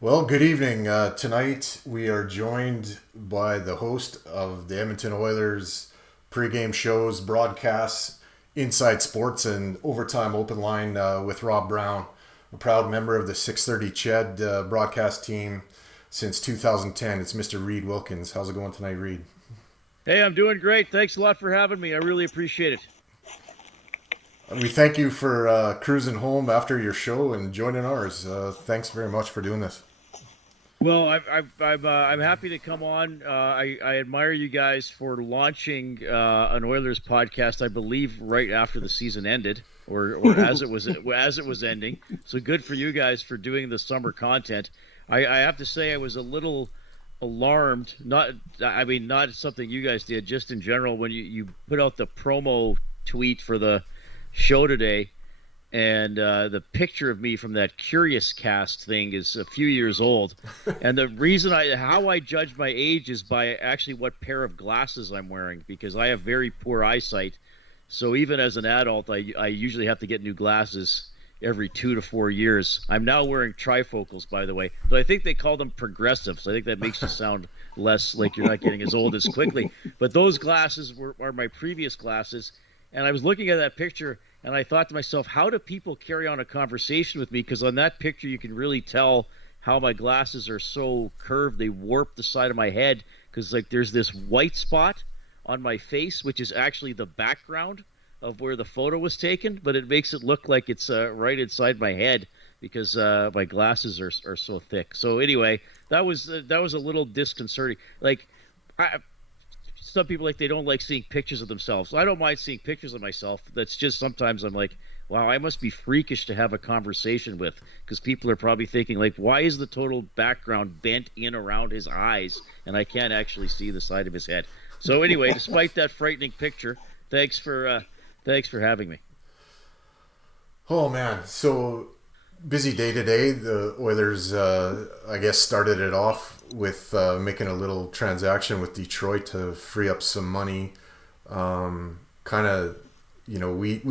Well, good evening. Tonight we are joined by the host of the Edmonton Oilers pregame shows, broadcasts, Inside Sports, and Overtime Open Line with Rob Brown, a proud member of the 630 CHED broadcast team since 2010. It's Mr. Reid Wilkins. How's it going tonight, Reid? Hey, I'm doing great. Thanks a lot for having me. I really appreciate it. We thank you for cruising home after your show and joining ours. Thanks very much for doing this. Well, I'm happy to come on. I admire you guys for launching an Oilers podcast, I believe, right after the season ended, or as it was ending. So good for you guys for doing the summer content. I have to say I was a little alarmed. Not something you guys did, just in general when you put out the promo tweet for the show today. And the picture of me from that Curious Cast thing is a few years old. And the reason how I judge my age is by actually what pair of glasses I'm wearing, because I have very poor eyesight. So even as an adult, I usually have to get new glasses every 2 to 4 years. I'm now wearing trifocals, by the way. Though I think they call them progressives. I think that makes you sound less like you're not getting as old as quickly. But those glasses are my previous glasses. And I was looking at that picture, and I thought to myself, how do people carry on a conversation with me? Because on that picture, you can really tell how my glasses are so curved. They warp the side of my head because there's this white spot on my face, which is actually the background of where the photo was taken, but it makes it look like it's right inside my head because my glasses are so thick. So anyway, that was a little disconcerting. Some people they don't like seeing pictures of themselves. I don't mind seeing pictures of myself. That's just sometimes I'm like, wow, I must be freakish to have a conversation with, because people are probably thinking why is the total background bent in around his eyes and I can't actually see the side of his head. So anyway, despite that frightening picture, thanks for having me. Oh man, so busy day today. The Oilers, I guess, started it off with making a little transaction with Detroit to free up some money. We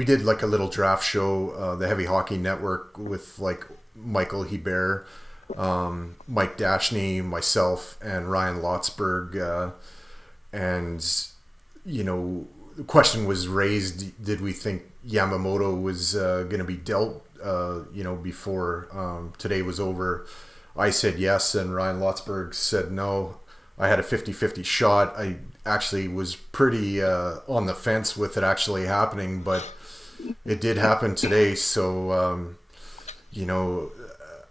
did a little draft show, the Heavy Hockey Network, with Michael Hebert, Mike Dashney, myself, and Ryan Lotzberg. The question was raised, did we think, Yamamoto was going to be dealt, before today was over. I said yes, and Ryan Lotzberg said no. I had a 50-50 shot. I actually was pretty on the fence with it actually happening, but it did happen today. So,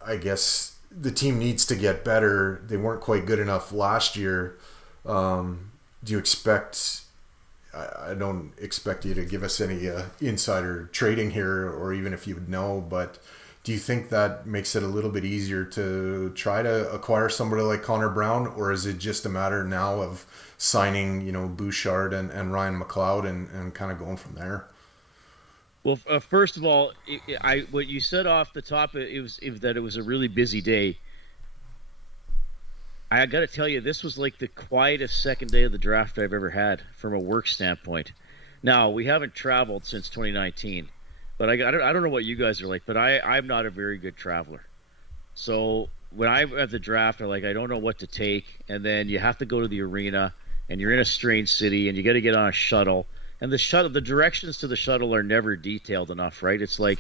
I guess the team needs to get better. They weren't quite good enough last year. Do you expect... I don't expect you to give us any insider trading here, or even if you would know, but do you think that makes it a little bit easier to try to acquire somebody like Connor Brown, or is it just a matter now of signing, Bouchard and Ryan McLeod and kind of going from there? Well, first of all, what you said off the top, it was that it was a really busy day. I got to tell you, this was like the quietest second day of the draft I've ever had from a work standpoint. Now, we haven't traveled since 2019, but I don't know what you guys are like, but I'm not a very good traveler. So when I'm at the draft, I don't know what to take, and then you have to go to the arena, and you're in a strange city, and you got to get on a shuttle, and the directions to the shuttle are never detailed enough, right? It's like,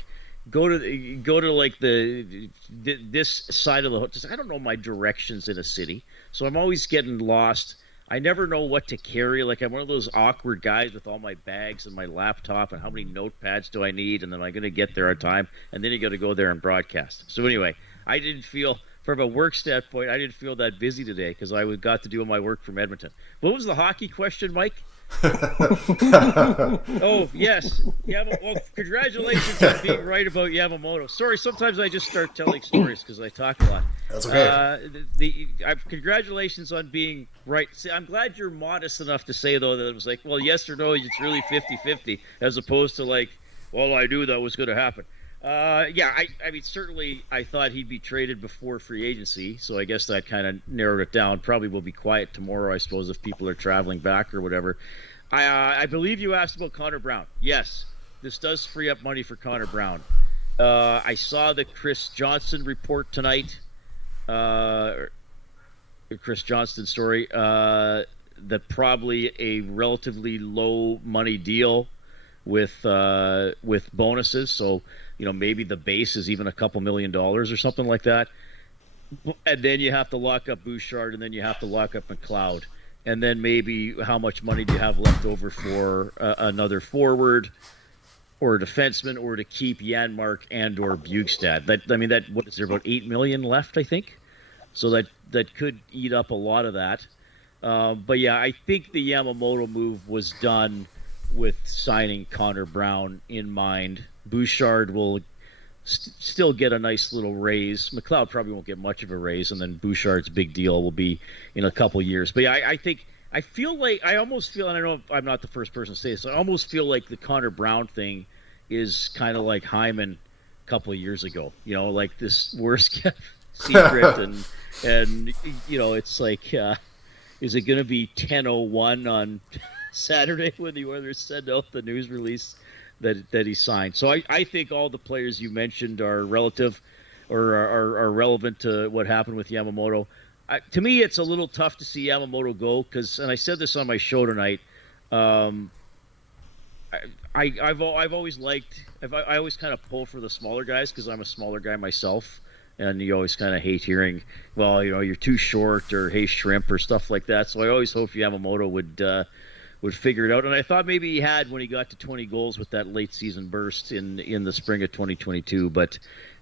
go to like this side of the hotel. I don't know my directions in a city, so I'm always getting lost. I never know what to carry. Like, I'm one of those awkward guys with all my bags and my laptop and how many notepads do I need, and am I going to get there on time? And then you got to go there and broadcast. So anyway, I didn't feel, from a work standpoint, I didn't feel that busy today because I got to do my work from Edmonton. What was the hockey question, Mike? Oh, yes. Well, congratulations on being right about Yamamoto. Sorry, sometimes I just start telling stories because I talk a lot. That's okay. Congratulations on being right. See, I'm glad you're modest enough to say, though, that it was like, well, yes or no, it's really 50-50, as opposed to like, well, I knew that was going to happen. I mean, certainly I thought he'd be traded before free agency, so I guess that kind of narrowed it down. Probably will be quiet tomorrow, I suppose, if people are traveling back or whatever. I believe you asked about Connor Brown. Yes, this does free up money for Connor Brown. I saw the Chris Johnston report tonight, Chris Johnston story, that probably a relatively low money deal with bonuses, so maybe the base is even a couple $1 million or something like that. And then you have to lock up Bouchard, and then you have to lock up McLeod. And then maybe how much money do you have left over for another forward or a defenseman, or to keep Janmark and or Bjugstad? What is there, about $8 million left, I think? So that could eat up a lot of that. But yeah, I think the Yamamoto move was done with signing Connor Brown in mind. Bouchard will still get a nice little raise. McLeod probably won't get much of a raise, and then Bouchard's big deal will be in a couple years. But yeah, I almost feel, and I know I'm not the first person to say this, I almost feel like the Connor Brown thing is kind of like Hyman a couple of years ago. Like this worst kept secret, and it's like, is it going to be 10:01 on Saturday when the Oilers send out the news release that he signed? So I think all the players you mentioned are relative, or are relevant to what happened with Yamamoto. To me, it's a little tough to see Yamamoto go because, and I said this on my show tonight, I've always liked, I always kind of pull for the smaller guys because I'm a smaller guy myself, and you always kind of hate hearing, well, you're too short, or hey shrimp, or stuff like that. So I always hope Yamamoto would figure it out, and I thought maybe he had when he got to 20 goals with that late season burst in the spring of 2022. But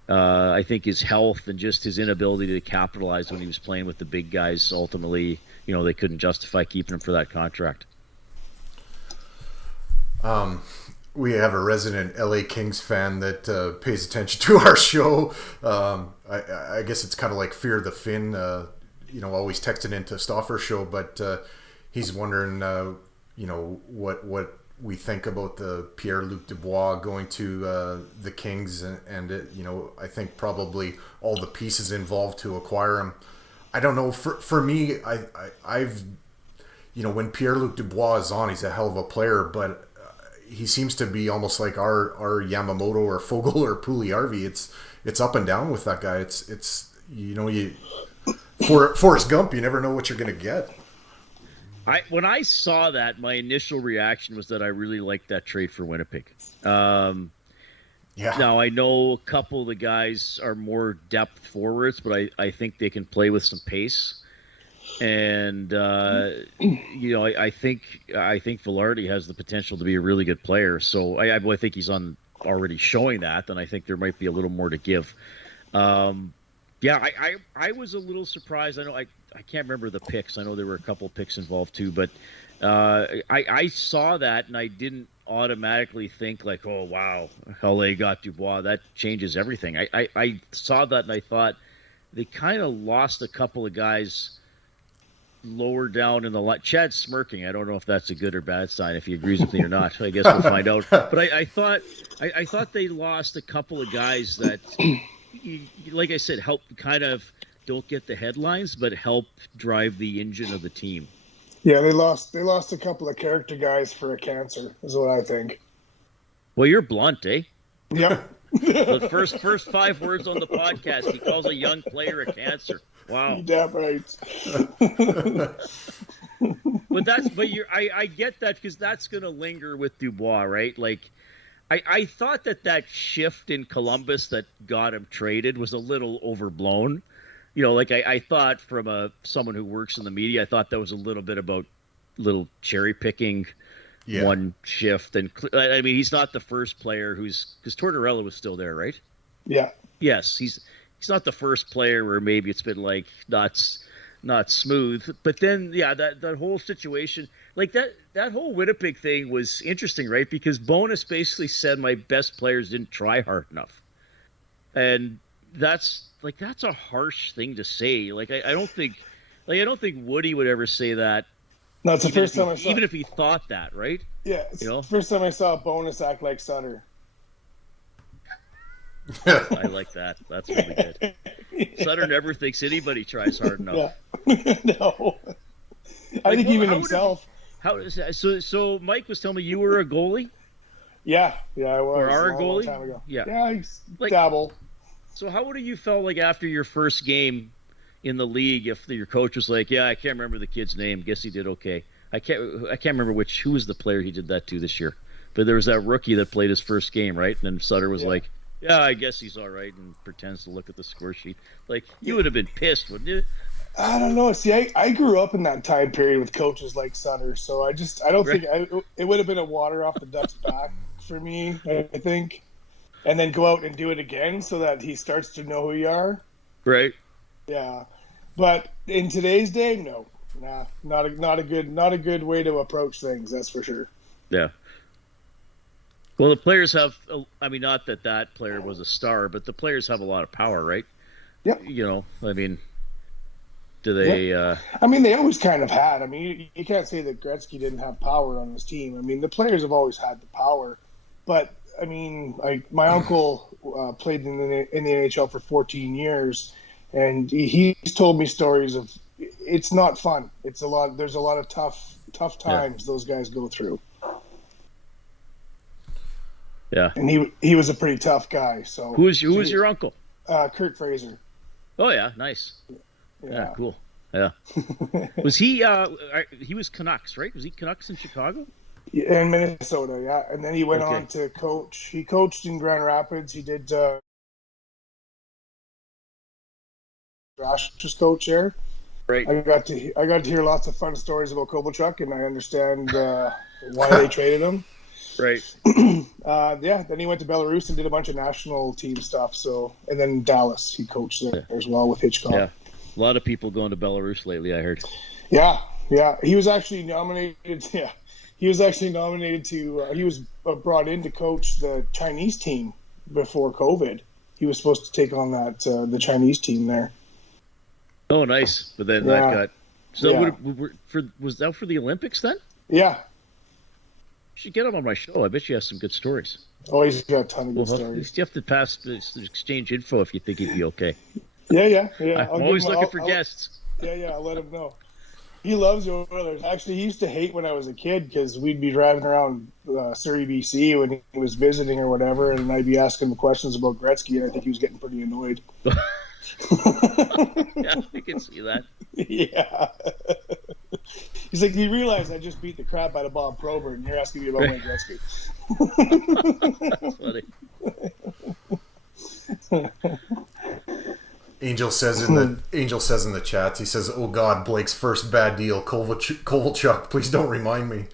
I think his health and just his inability to capitalize when he was playing with the big guys, ultimately, they couldn't justify keeping him for that contract. We have a resident LA Kings fan that pays attention to our show. I guess it's kind of like Fear the Fin, always texting into Stauffer's show, but he's wondering, what we think about the Pierre-Luc Dubois going to the Kings, and I think probably all the pieces involved to acquire him. I don't know. For me, I've when Pierre-Luc Dubois is on, he's a hell of a player, but he seems to be almost like our Yamamoto or Fogle or Puljujärvi. It's up and down with that guy. It's Forrest Gump. You never know what you're going to get. When I saw that, my initial reaction was that I really liked that trade for Winnipeg. Now, I know a couple of the guys are more depth forwards, but I think they can play with some pace. And I think Velarde has the potential to be a really good player. So I think he's already showing that. And I think there might be a little more to give. I was a little surprised. I know I can't remember the picks. I know there were a couple of picks involved too, but I saw that and I didn't automatically think like, oh wow, LA got Dubois. That changes everything. I saw that and I thought they kind of lost a couple of guys lower down in the line. Chad's smirking. I don't know if that's a good or bad sign, if he agrees with me or not. I guess we'll find out. But I thought they lost a couple of guys that, like I said, help kind of don't get the headlines, but help drive the engine of the team. Yeah, they lost a couple of character guys for a cancer, is what I think. Well, you're blunt, eh? Yep. The first 5 words on the podcast, he calls a young player a cancer. Wow. Damn right. I get that because that's going to linger with Dubois, right? Like, I thought that shift in Columbus that got him traded was a little overblown. You know, like I thought from someone who works in the media, I thought that was a little bit about little cherry picking one shift. And I mean, he's not the first player because Tortorella was still there, right? Yeah. Yes, he's not the first player where maybe it's been like not smooth. But then, that whole situation, like that whole Winnipeg thing was interesting, right? Because Bowness basically said my best players didn't try hard enough, and that's a harsh thing to say. Like I don't think Woody would ever say that. No, it's the first time I saw. Even if he thought that, right? Yeah, it's the first time I saw Bowness act like Sutter. I like that. That's really good. Sutter never thinks anybody tries hard enough. Yeah. No. I think even himself. How is that? So Mike was telling me you were a goalie? Yeah, I was. Or are a goalie? Time ago. Yeah. I dabble. So how would you felt like after your first game in the league if your coach was like, I can't remember the kid's name, guess he did okay. I can't remember who was the player he did that to this year. But there was that rookie that played his first game, right? And then Sutter was like, I guess he's all right, and pretends to look at the score sheet. Like, you would have been pissed, wouldn't you? I don't know. See, I grew up in that time period with coaches like Sutter, so I don't think it would have been a water off the duck's back for me, I think. And then go out and do it again so that he starts to know who you are. Right. Yeah. But in today's day, no. Nah, not a good way to approach things, that's for sure. Yeah. Well, the players have, I mean, not that player was a star, but the players have a lot of power, right? Yep. You know, I mean, do they... I mean, they always kind of had. I mean, you can't say that Gretzky didn't have power on his team. I mean, the players have always had the power. But, I mean, like my uncle played in the NHL for 14 years, and he's told me stories of it's not fun. There's a lot of tough times those guys go through. Yeah, and he was a pretty tough guy. So who was your uncle? Kurt Fraser. Oh yeah, nice. Yeah, cool. Yeah. Was he? He was Canucks, right? Was he Canucks in Chicago? Yeah, in Minnesota, yeah. And then he went on to coach. He coached in Grand Rapids. He did Rash's coach there. Right. I got to hear lots of fun stories about Kovalchuk, and I understand why they traded him. Right. Then he went to Belarus and did a bunch of national team stuff. So, and then Dallas, he coached there as well with Hitchcock. Yeah, a lot of people going to Belarus lately, I heard. Yeah. He was actually nominated. Yeah, he was actually nominated to. He was brought in to coach the Chinese team before COVID. He was supposed to take on the Chinese team there. Oh, nice! But then that got. So was that for the Olympics then? Yeah. You should get him on my show. I bet you have some good stories. Oh, he's got a ton of good stories. You have to exchange info if you think he'd be okay. Yeah. I'm always looking for guests. Yeah, I'll let him know. He loves the Oilers. Actually, he used to hate when I was a kid because we'd be driving around Surrey, BC when he was visiting or whatever, and I'd be asking him questions about Gretzky, and I think he was getting pretty annoyed. Yeah, I can see that. Yeah. He's like, you realize I just beat the crap out of Bob Probert, and you're asking me about Wayne Gretzky. That's funny. Angel says in the chats, he says, "Oh God, Blake's first bad deal, Kovalchuk. Please don't remind me."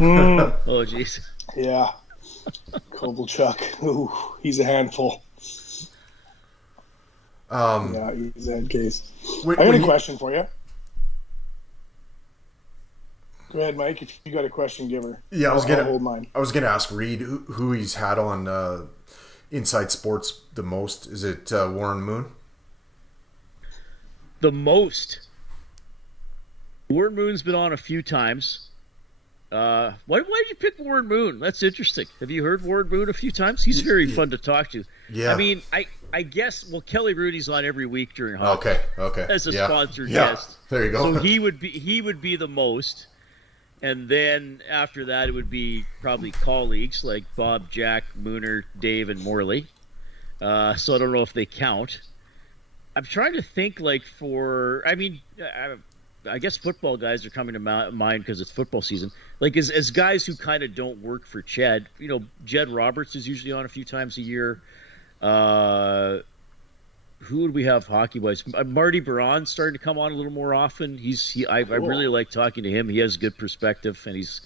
Oh jeez. Yeah, Kovalchuk. Ooh, he's a handful. Yeah, he's a head case. I got a question for you. Go ahead, Mike. If you got a question, give her. Yeah, I'll hold mine. I was gonna ask Reid who he's had on Inside Sports the most. Is it Warren Moon? The most. Warren Moon's been on a few times. Why did you pick Warren Moon? That's interesting. Have you heard Warren Moon a few times? He's very fun to talk to. Yeah. I mean, I guess, well, Kelly Rudy's on every week during hockey. Okay. As a sponsored yeah. guest. There you go. So he would be the most. And then after that, it would be probably colleagues like Bob, Jack, Mooner, Dave, and Morley. So I don't know if they count. I'm trying to think I guess football guys are coming to mind because it's football season. Like as guys who kind of don't work for Ched, Jed Roberts is usually on a few times a year. Who would we have hockey-wise? Marty Baron's starting to come on a little more often. I really like talking to him. He has good perspective, and he's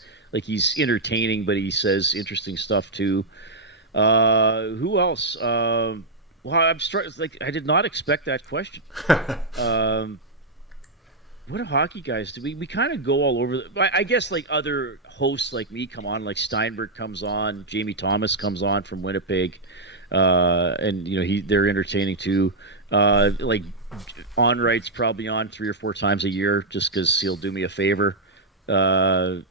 entertaining, but he says interesting stuff too. Who else? Well, I did not expect that question. What do hockey guys do? We kind of go all over. I guess like other hosts like me come on, like Steinberg comes on, Jamie Thomas comes on from Winnipeg, and they're entertaining too. Like Onright's probably on 3 or 4 times a year just because he'll do me a favor. Ken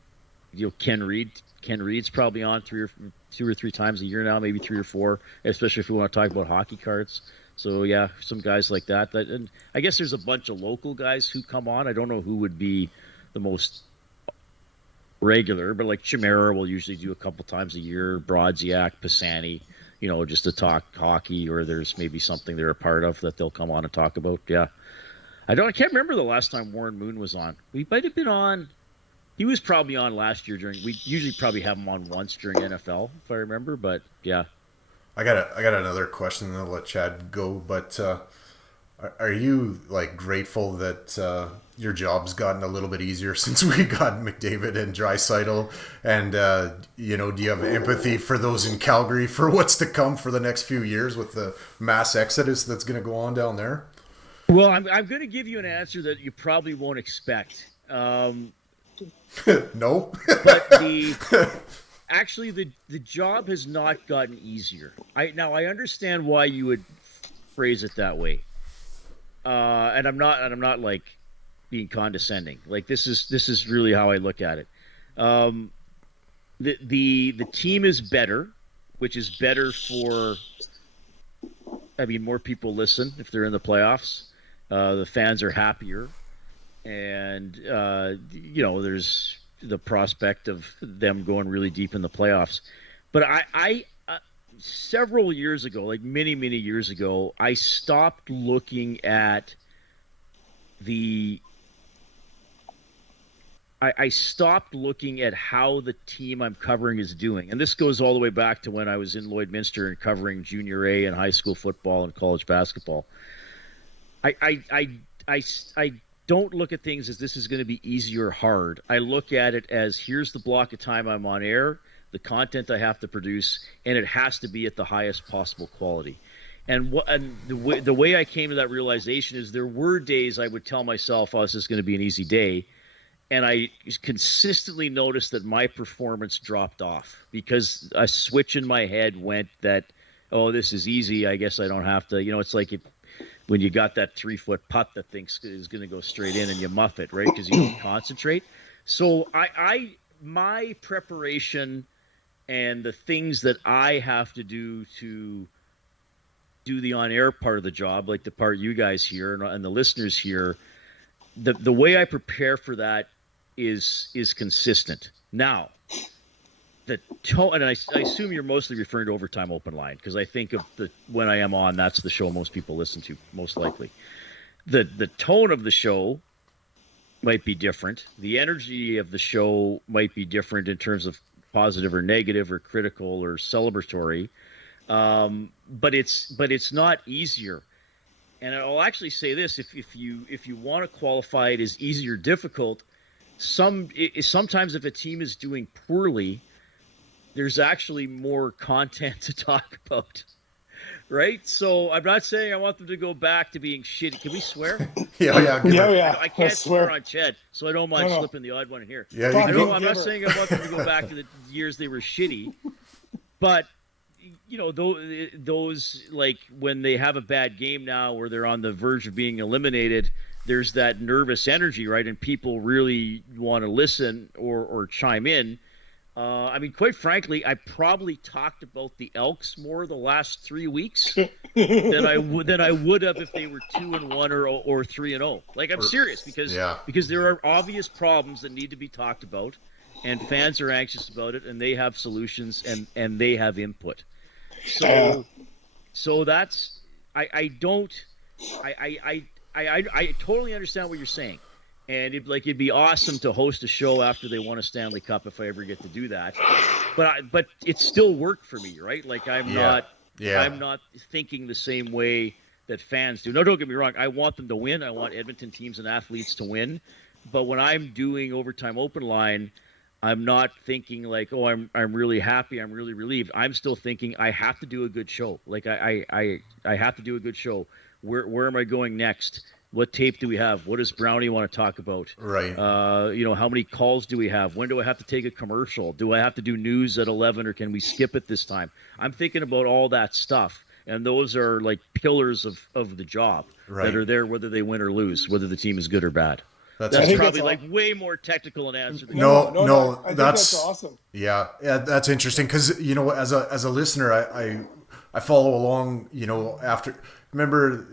Reid's probably on 2 or 3 times a year now, maybe 3 or 4, especially if we want to talk about hockey cards. So yeah, some guys like that. And I guess there's a bunch of local guys who come on. I don't know who would be the most regular, but like Chimera will usually do a couple times a year. Brodziak, Pisani, just to talk hockey, or there's maybe something they're a part of that they'll come on and talk about. Yeah, I can't remember the last time Warren Moon was on. We might have been on. He was probably on last year we usually probably have him on once during NFL if I remember. But yeah. I got another question, and I'll let Chad go. But are you grateful that your job's gotten a little bit easier since we got McDavid and Draisaitl? And do you have empathy for those in Calgary for what's to come for the next few years with the mass exodus that's going to go on down there? Well, I'm going to give you an answer that you probably won't expect. No, but Actually, the job has not gotten easier. I understand why you would phrase it that way, and I'm not like being condescending. Like this is really how I look at it. The team is better, which is better for. I mean, more people listen if they're in the playoffs. The fans are happier, and there's the prospect of them going really deep in the playoffs. But I several years ago, like many years ago, I stopped looking at I stopped looking at how the team I'm covering is doing. And this goes all the way back to when I was in Lloydminster and covering junior A and high school football and college basketball. I don't look at things as this is going to be easy or hard. I look at it as here's the block of time I'm on air, the content I have to produce, and it has to be at the highest possible quality. And the way I came to that realization is there were days I would tell myself, oh, this is going to be an easy day. And I consistently noticed that my performance dropped off because a switch in my head went that, oh, this is easy. I guess I don't have to. It's like when you got that 3-foot putt that thinks is going to go straight in and you muff it, right? Because you don't concentrate. So my preparation and the things that I have to do the on-air part of the job, like the part you guys hear and the listeners hear, the way I prepare for that is consistent. Now, the tone, and I assume you're mostly referring to Overtime Open Line, because I think of when I am on, that's the show most people listen to, most likely. The tone of the show might be different. The energy of the show might be different in terms of positive or negative or critical or celebratory. But it's not easier. And I'll actually say this: if you want to qualify it as easy or difficult, sometimes if a team is doing poorly, there's actually more content to talk about, right? So I'm not saying I want them to go back to being shitty. Can we swear? Yeah. I can't swear on Ched, so I don't mind slipping the odd one in here. Yeah, I'm not saying I want them to go back to the years they were shitty, but those like when they have a bad game now or they're on the verge of being eliminated, there's that nervous energy, right? And people really want to listen or chime in. I mean, quite frankly, I probably talked about the Elks more the last 3 weeks than I would have if they were 2-1 or 3-0. Like, I'm serious because there are obvious problems that need to be talked about, and fans are anxious about it, and they have solutions and they have input. So that's I totally understand what you're saying. And it'd be awesome to host a show after they won a Stanley Cup if I ever get to do that. But it still worked for me, right? Like I'm not thinking the same way that fans do. No, don't get me wrong. I want them to win. I want Edmonton teams and athletes to win. But when I'm doing Overtime Open Line, I'm not thinking like, oh, I'm really happy, I'm really relieved. I'm still thinking I have to do a good show. Like I have to do a good show. Where am I going next? What tape do we have? What does Brownie want to talk about? Right. How many calls do we have? When do I have to take a commercial? Do I have to do news at 11 or can we skip it this time? I'm thinking about all that stuff. And those are like pillars of the job that are there whether they win or lose, whether the team is good or bad. That's probably like way more technical an answer than No, I think that's awesome. Yeah, that's interesting because as a listener, I follow along. After remember,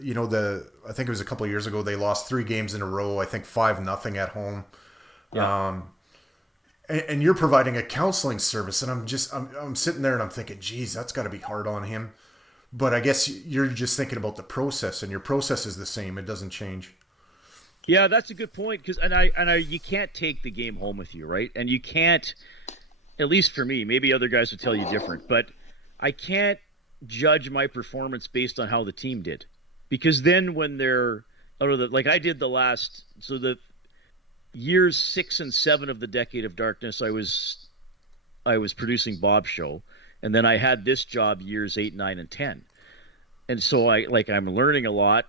I think it was a couple of years ago they lost 3 games in a row. I think 5-0 at home. Yeah. And you're providing a counseling service, and I'm sitting there and I'm thinking, geez, that's got to be hard on him. But I guess you're just thinking about the process, and your process is the same; it doesn't change. Yeah, that's a good point because you can't take the game home with you, right? And you can't, at least for me, maybe other guys would tell you different, but I can't judge my performance based on how the team did, because then when they're like I did the years 6 and 7 of the Decade of Darkness, I was producing Bob's show, and then I had this job years 8, 9, and 10, and so I'm learning a lot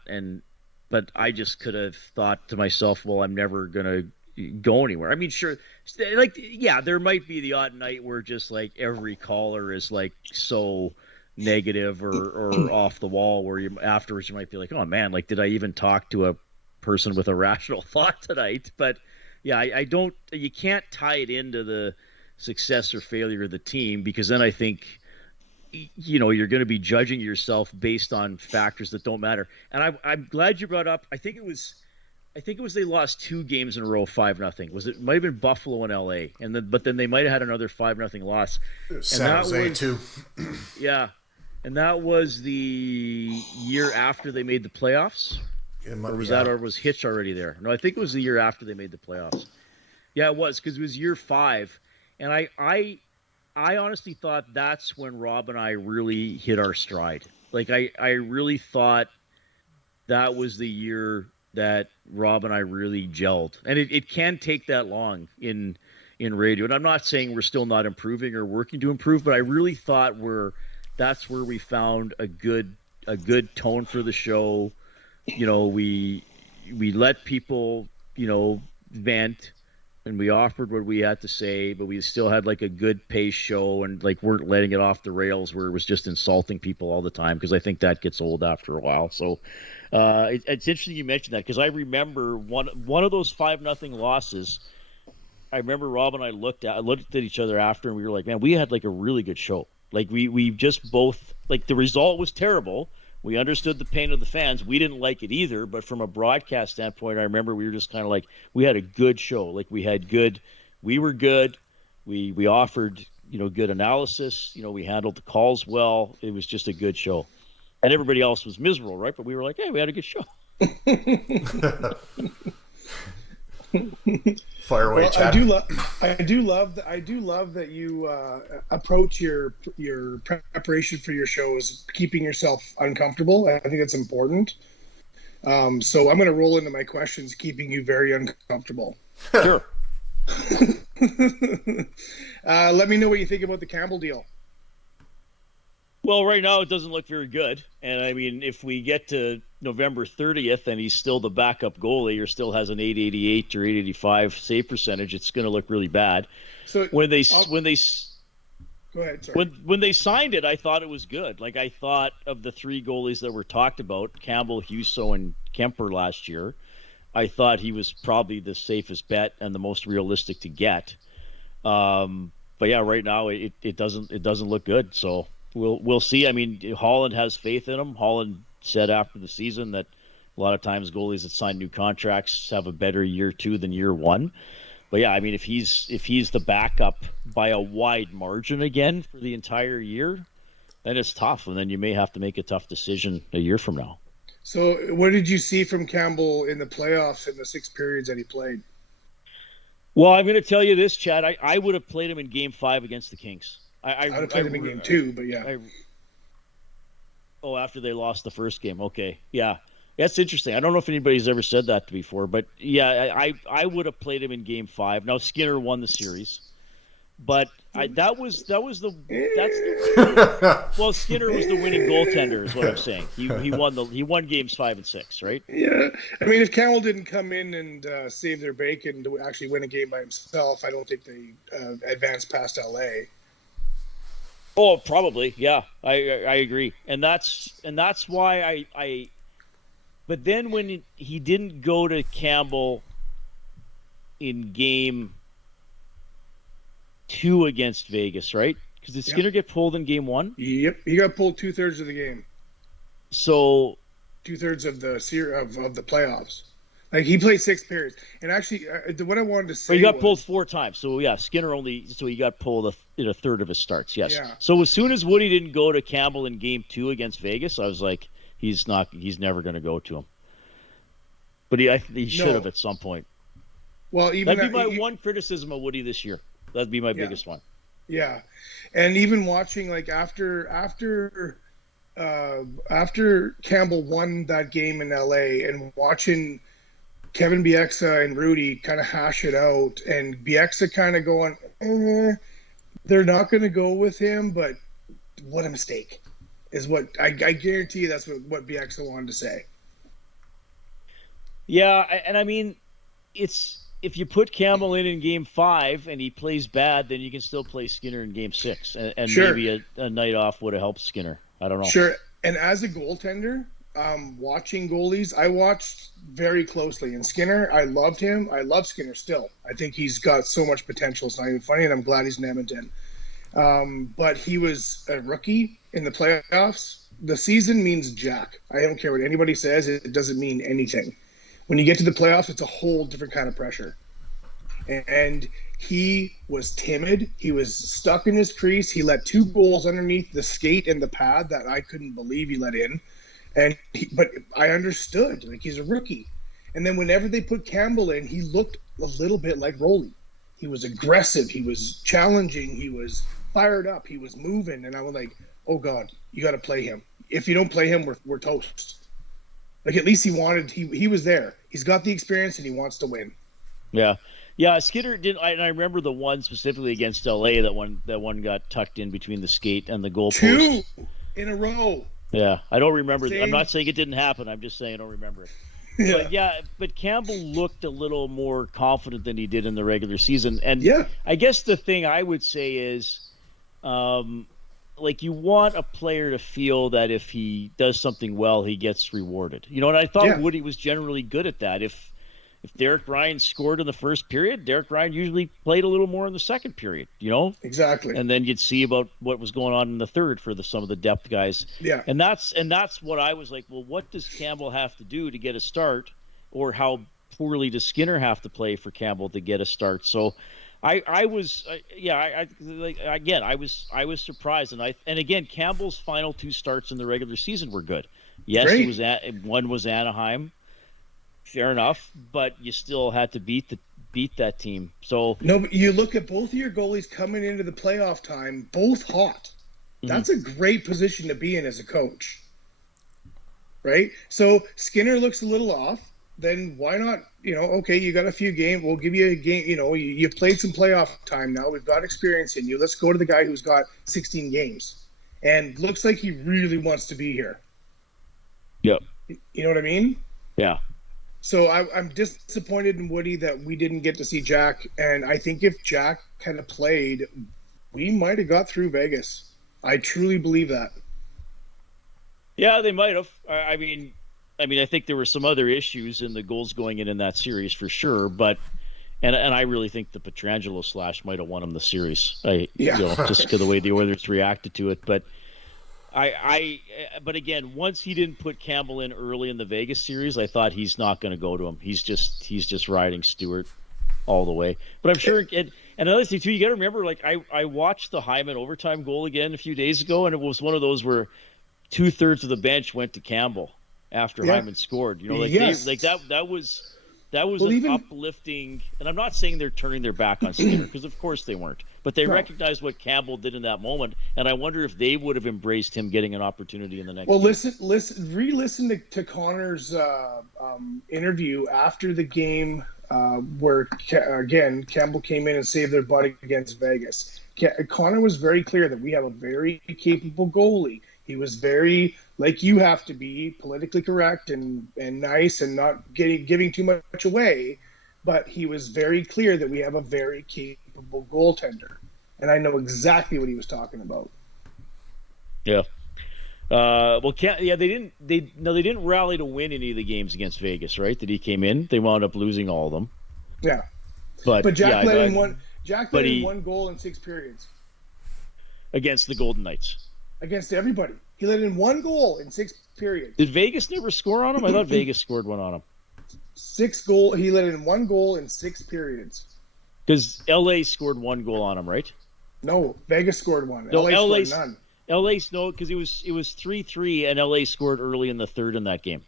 But I just could have thought to myself, well, I'm never going to go anywhere. I mean, sure, there might be the odd night where just like every caller is like so negative or off the wall where afterwards you might be like, oh man, like did I even talk to a person with a rational thought tonight? But yeah, you can't tie it into the success or failure of the team, because then I think you're going to be judging yourself based on factors that don't matter. And I'm glad you brought up. I think it was they lost 2 games in a row 5-0. It might have been Buffalo and LA, but then they might have had another 5-0 loss. San Jose too. Yeah, and that was the year after they made the playoffs. Or was Hitch already there? No, I think it was the year after they made the playoffs. Yeah, it was, because it was year 5, and I honestly thought that's when Rob and I really hit our stride. Like I really thought that was the year that Rob and I really gelled. And it can take that long in radio. And I'm not saying we're still not improving or working to improve, but I really thought that's where we found a good tone for the show. We let people, vent. And we offered what we had to say, but we still had like a good pace show and like weren't letting it off the rails where it was just insulting people all the time, because I think that gets old after a while. So it's interesting you mentioned that, because I remember one of those 5-0 losses. I remember Rob and I looked at each other after, and we were like, man, we had like a really good show. Like we just both, like, the result was terrible. We understood the pain of the fans. We didn't like it either, but from a broadcast standpoint, I remember we were just kind of like, we had a good show. Like we were good. We offered good analysis. We handled the calls well. It was just a good show. And everybody else was miserable, right? But we were like, hey, we had a good show. Fire away, Chad. I do love that you approach your preparation for your shows, keeping yourself uncomfortable. I think that's important. So I'm going to roll into my questions, keeping you very uncomfortable. Sure. Let me know what you think about the Campbell deal. Well, right now it doesn't look very good. And I mean, if we get to November 30th and he's still the backup goalie or still has an 888 or 885 save percentage, it's going to look really bad. So when they go ahead, sorry. When they signed it, I thought it was good. Like, I thought of the three goalies that were talked about, Campbell, Husso, and Kemper last year, I thought he was probably the safest bet and the most realistic to get. But yeah, right now it doesn't look good. So we'll see. I mean, Holland has faith in him. Holland said after the season that a lot of times goalies that sign new contracts have a better year 2 than year 1. But yeah, I mean, if he's the backup by a wide margin again for the entire year, then it's tough, and then you may have to make a tough decision a year from now. So what did you see from Campbell in the playoffs in the 6 periods that he played? Well, I'm going to tell you this, Chad. I would have played him in Game 5 against the Kings. I would have played him in Game 2, but yeah. After they lost the first game. Okay, yeah. That's interesting. I don't know if anybody's ever said that before, but yeah, I would have played him in Game 5. Now Skinner won the series, but Skinner was the winning goaltender, is what I'm saying. He won Games 5 and 6, right? Yeah, I mean, if Campbell didn't come in and save their bacon to actually win a game by himself, I don't think they advanced past LA. Oh, probably, yeah. I agree, and that's why I. But then when he didn't go to Campbell in Game 2 against Vegas, right? Because did Skinner get pulled in Game 1? Yep, he got pulled 2/3 of the game. So 2/3 of the of the playoffs. Like, he played 6 periods, and actually, what I wanted to say. But he got pulled 4 times. So yeah, Skinner he got pulled in a third of his starts. Yes. Yeah. So as soon as Woody didn't go to Campbell in Game 2 against Vegas, I was like, he's never going to go to him. But he should have at some point. Well, even that'd be my one criticism of Woody this year. That'd be my biggest one. Yeah, and even watching, like, after Campbell won that game in LA, and watching Kevin Bieksa and Rudy kind of hash it out, and Bieksa kind of going, they're not going to go with him, but what a mistake is what I guarantee you that's what Bieksa wanted to say. Yeah, and I mean, it's if you put Campbell in Game 5 and he plays bad, then you can still play Skinner in Game 6, and sure. Maybe a night off would have helped Skinner. I don't know. Sure, and as a goaltender, watching goalies, I watched very closely. And Skinner, I loved him. I love Skinner still. I think he's got so much potential. It's not even funny, and I'm glad he's in Edmonton. But he was a rookie in the playoffs. The season means jack. I don't care what anybody says. It doesn't mean anything. When you get to the playoffs, it's a whole different kind of pressure. And he was timid. He was stuck in his crease. He let 2 goals underneath the skate and the pad that I couldn't believe he let in. But I understood. Like, he's a rookie. And then whenever they put Campbell in, he looked a little bit like Roley. He was aggressive. He was challenging. He was fired up. He was moving. And I was like, oh, God, you got to play him. If you don't play him, we're toast. Like, at least he was there. He's got the experience, and he wants to win. Yeah. Yeah, Skinner didn't. I remember the one specifically against LA, that one got tucked in between the skate and the goalpost. 2 in a row. Yeah, I don't remember. I'm not saying it didn't happen. I'm just saying I don't remember it. Yeah. But Campbell looked a little more confident than he did in the regular season. And yeah. I guess the thing I would say is, like, you want a player to feel that if he does something well, he gets rewarded. You know, and I thought Woody was generally good at that. If Derek Ryan scored in the first period, Derek Ryan usually played a little more in the second period, you know? Exactly. And then you'd see about what was going on in the third for some of the depth guys. Yeah. And that's what I was like, well, what does Campbell have to do to get a start, or how poorly does Skinner have to play for Campbell to get a start? So I was again I was surprised, and again Campbell's final 2 starts in the regular season were good. Yes, Great. one was Anaheim, fair enough, but you still had to beat that team. So no, but you look at both of your goalies coming into the playoff time, both hot. That's a great position to be in as a coach, right? So Skinner looks a little off. Then why not, okay, you got a few games. We'll give you a game. You've played some playoff time now. We've got experience in you. Let's go to the guy who's got 16 games and looks like he really wants to be here. Yep. You know what I mean? Yeah. So I'm disappointed in Woody that we didn't get to see Jack. And I think if Jack had played, we might have got through Vegas. I truly believe that. Yeah, they might have. I mean, I think there were some other issues in the goals going in that series for sure, but and I really think the Pietrangelo slash might have won him the series. Just because the way the Oilers reacted to it. But but again, once he didn't put Campbell in early in the Vegas series, I thought he's not going to go to him. He's just riding Stewart all the way. But I'm sure. And another thing too, you got to remember, like I watched the Hyman overtime goal again a few days ago, and it was one of those where 2/3 of the bench went to Campbell after Hyman scored. That was uplifting. And I'm not saying they're turning their back on Skinner, because of course they weren't. But they recognized what Campbell did in that moment, and I wonder if they would have embraced him getting an opportunity in the next. Well, game. re-listen to Connor's interview after the game, where again Campbell came in and saved their butt against Vegas. Connor was very clear that we have a very capable goalie. He was very, like you have to be, politically correct and nice and not giving too much away. But he was very clear that we have a very capable goaltender. And I know exactly what he was talking about. Yeah. They didn't rally to win any of the games against Vegas, right? That he came in. They wound up losing all of them. Yeah. But Jack let in one goal in 6 periods. Against the Golden Knights. Against everybody. He let in 1 goal in 6 periods. Did Vegas never score on him? I thought Vegas scored one on him. 6 goal. He let in 1 goal in 6 periods. Because LA scored 1 goal on him, right? No, Vegas scored 1. No, LA scored none. LA's no, because it was 3-3, and LA scored early in the 3rd in that game.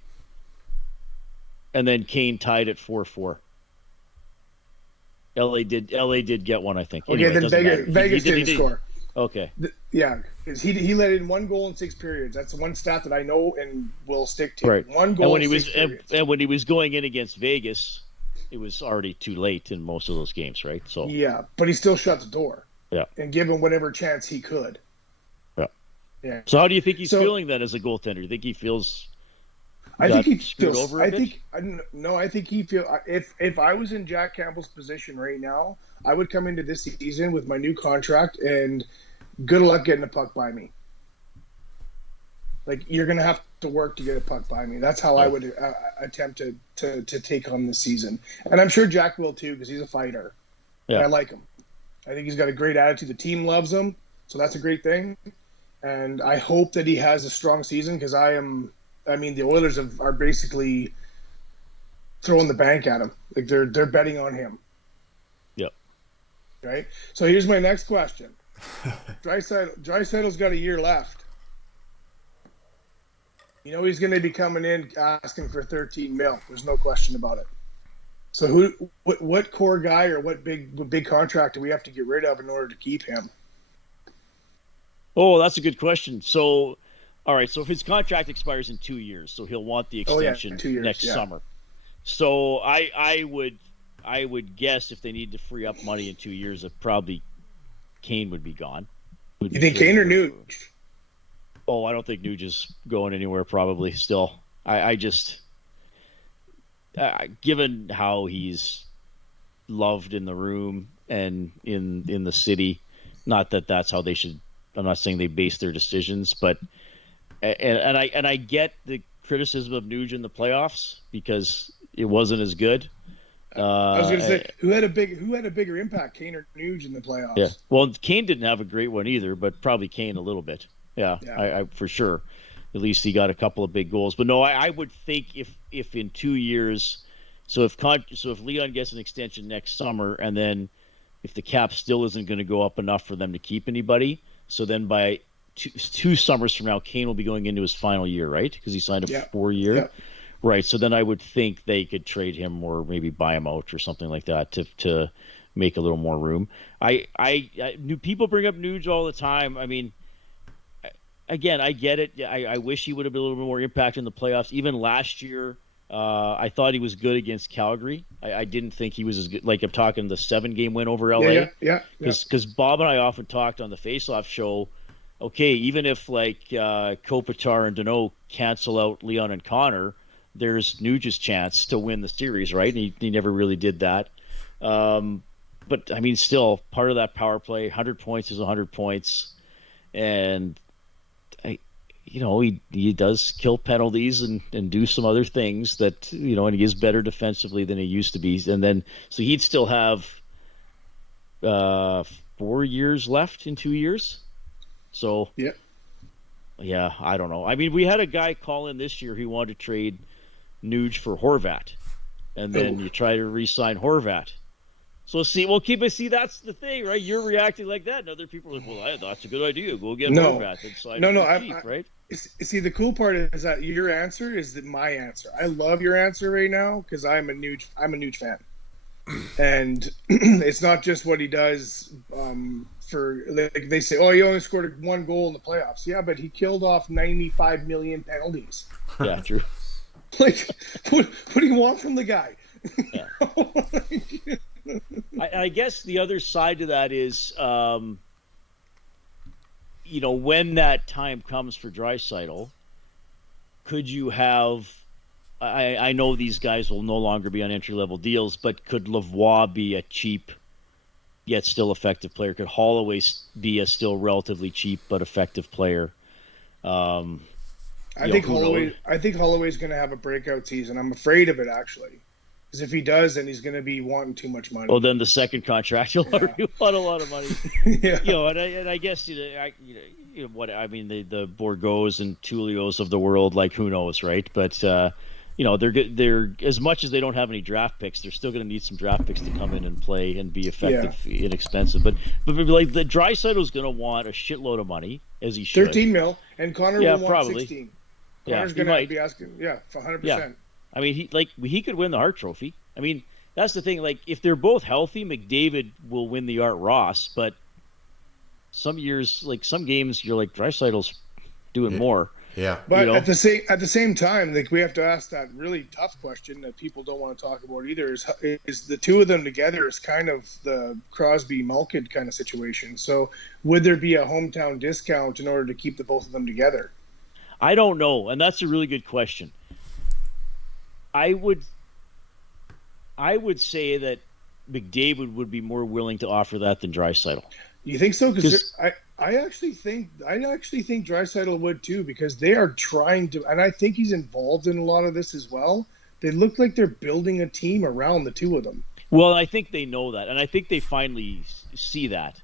And then Kane tied at 4-4. LA did get one, I think. Okay, anyway, then Vegas didn't score. Okay. He let in 1 goal in 6 periods. That's one stat that I know and will stick to. Right. 1 goal in 6 periods. And when he was going in against Vegas, it was already too late in most of those games, right? So yeah, but he still shut the door. Yeah. And give him whatever chance he could. Yeah. Yeah. So how do you think he's feeling then as a goaltender? Do you think he feels? I think he feels over a bit? I think he feels. If I was in Jack Campbell's position right now, I would come into this season with my new contract and good luck getting a puck by me. Like, you're gonna have to work to get a puck by me. That's how I would attempt to take on this season, and I'm sure Jack will too, because he's a fighter. Yeah. And I like him. I think he's got a great attitude. The team loves him, so that's a great thing. And I hope that he has a strong season, because the Oilers are basically throwing the bank at him. Like, they're betting on him. Yep. Right? So here's my next question. Draisaitl's got a year left. He's going to be coming in asking for $13 million. There's no question about it. So what core guy or what big contract do we have to get rid of in order to keep him? Oh, that's a good question. So, all right. So if his contract expires in 2 years, so he'll want the extension 2 years, next summer. So I would guess if they need to free up money in 2 years, that probably Kane would be gone. You think Kane or Nuge? Oh, I don't think Nuge is going anywhere. Probably still. I just, given how he's loved in the room and in the city, not that that's how they should. I'm not saying they base their decisions, but and I get the criticism of Nuge in the playoffs because it wasn't as good. I was going to say, who had a bigger impact, Kane or Nuge in the playoffs? Yeah, well, Kane didn't have a great one either, but probably Kane a little bit. Yeah. I for sure. At least he got a couple of big goals. But no, I would think if in 2 years, so if Leon gets an extension next summer, and then if the cap still isn't going to go up enough for them to keep anybody. So then by two summers from now, Kane will be going into his final year, right? Because he signed a 4-year. Yeah. Right. So then I would think they could trade him or maybe buy him out or something like that to make a little more room. I people bring up Nuge all the time. I mean, again, I get it. I wish he would have been a little bit more impact in the playoffs. Even last year, I thought he was good against Calgary. I didn't think he was as good. Like I'm talking the 7-game win over LA. Yeah. Because Bob and I often talked on the Face-Off show. Okay, even if like Kopitar and Deneau cancel out Leon and Connor, there's Nuge's chance to win the series, right? And he never really did that. But I mean, still part of that power play. 100 points is 100 points, and he does kill penalties and do some other things that, and he is better defensively than he used to be. And then, so he'd still have 4 years left in 2 years. So, yeah, I don't know. I mean, we had a guy call in this year who wanted to trade Nuge for Horvat. And then you try to re-sign Horvat. So see, that's the thing, right? You're reacting like that, and other people are like, well, that's a good idea. Go get Horvat and sign him cheap, right? See, the cool part is that your answer is my answer. I love your answer right now because I'm a Nuge fan, and it's not just what he does. For like they say, he only scored 1 goal in the playoffs. Yeah, but he killed off 95 million penalties. Yeah, true. Like, what do you want from the guy? Yeah. I guess the other side to that is, when that time comes for Draisaitl, could you have? I know these guys will no longer be on entry-level deals, but could Lavoie be a cheap yet still effective player? Could Holloway be a still relatively cheap but effective player? I think Holloway's going to have a breakout season. I'm afraid of it, actually. Because if he does, then he's going to be wanting too much money. Well, then the second contract, he'll already want a lot of money. Yeah. And I guess the Bourgaults and Tulios of the world, like, who knows, right? But they're as much as they don't have any draft picks, they're still going to need some draft picks to come in and play and be effective, inexpensive. But like the Draisaitl's going to want a shitload of money, as he should. 13 mil, and Connor will want probably 16. Connor's going to be asking, for 100%. Yeah. I mean, he could win the Hart Trophy. I mean, that's the thing. Like, if they're both healthy, McDavid will win the Art Ross. But some years, like some games, you're like Draisaitl's doing more. Yeah. But at the same time, like, we have to ask that really tough question that people don't want to talk about either. Is the two of them together is kind of the Crosby Malkin kind of situation. So would there be a hometown discount in order to keep the both of them together? I don't know, and that's a really good question. I would say that McDavid would be more willing to offer that than Draisaitl. You think so? Because I actually think Draisaitl would too, because they are trying to, and I think he's involved in a lot of this as well. They look like they're building a team around the two of them. Well, I think they know that, and I think they finally see that.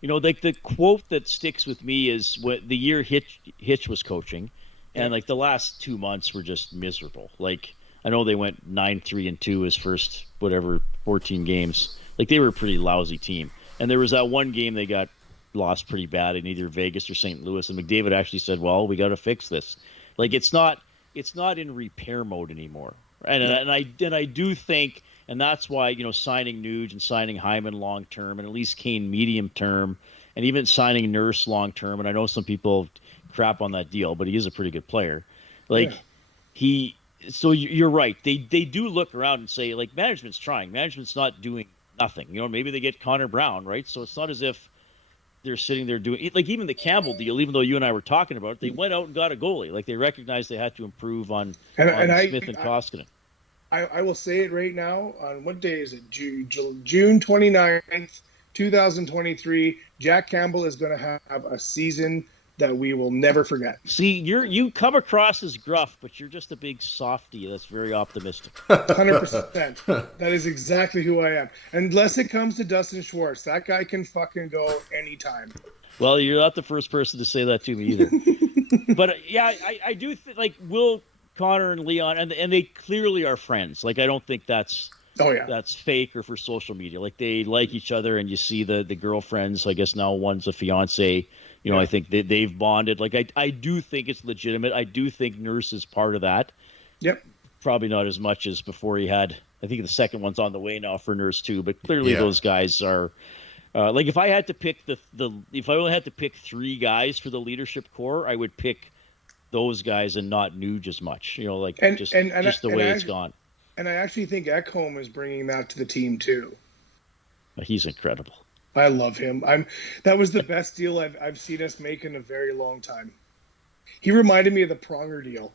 Like the quote that sticks with me is what the year Hitch was coaching, and like the last 2 months were just miserable. Like, I know they went 9-3-2 his first 14 games. Like, they were a pretty lousy team. And there was that one game they got lost pretty bad in either Vegas or St. Louis. And McDavid actually said, "Well, we got to fix this." Like, it's not in repair mode anymore. And I do think, and that's why signing Nuge and signing Hyman long term, and at least Kane medium term, and even signing Nurse long term. And I know some people crap on that deal, but he is a pretty good player. Like So you're right. They do look around and say, like, management's trying. Management's not doing nothing. Maybe they get Connor Brown, right? So it's not as if they're sitting there doing – like, even the Campbell deal, even though you and I were talking about it, they went out and got a goalie. Like, they recognized they had to improve on Smith and Koskinen. I will say it right now. On what day is it? June 29th, 2023. Jack Campbell is going to have a season – that we will never forget. See, you come across as gruff, but you're just a big softy that's very optimistic. 100%. That is exactly who I am. Unless it comes to Dustin Schwartz, that guy can fucking go anytime. Well, you're not the first person to say that to me either. But I do think, like, Will, Connor, and Leon, and they clearly are friends. Like, I don't think that's Oh yeah. that's fake or for social media. Like they like each other, and you see the girlfriends. I guess now one's a fiance. You know, I think they've bonded. Like I do think it's legitimate. I do think Nurse is part of that. Yep. Probably not as much as before he had. I think the second one's on the way now for Nurse too. But clearly those guys are. Like if I had to pick if I only had to pick 3 guys for the leadership core, I would pick those guys and not Nuge as much. You know, like just the way it's gone. And I actually think Ekholm is bringing that to the team too. He's incredible. I love him. That was the best deal I've seen us make in a very long time. He reminded me of the Pronger deal.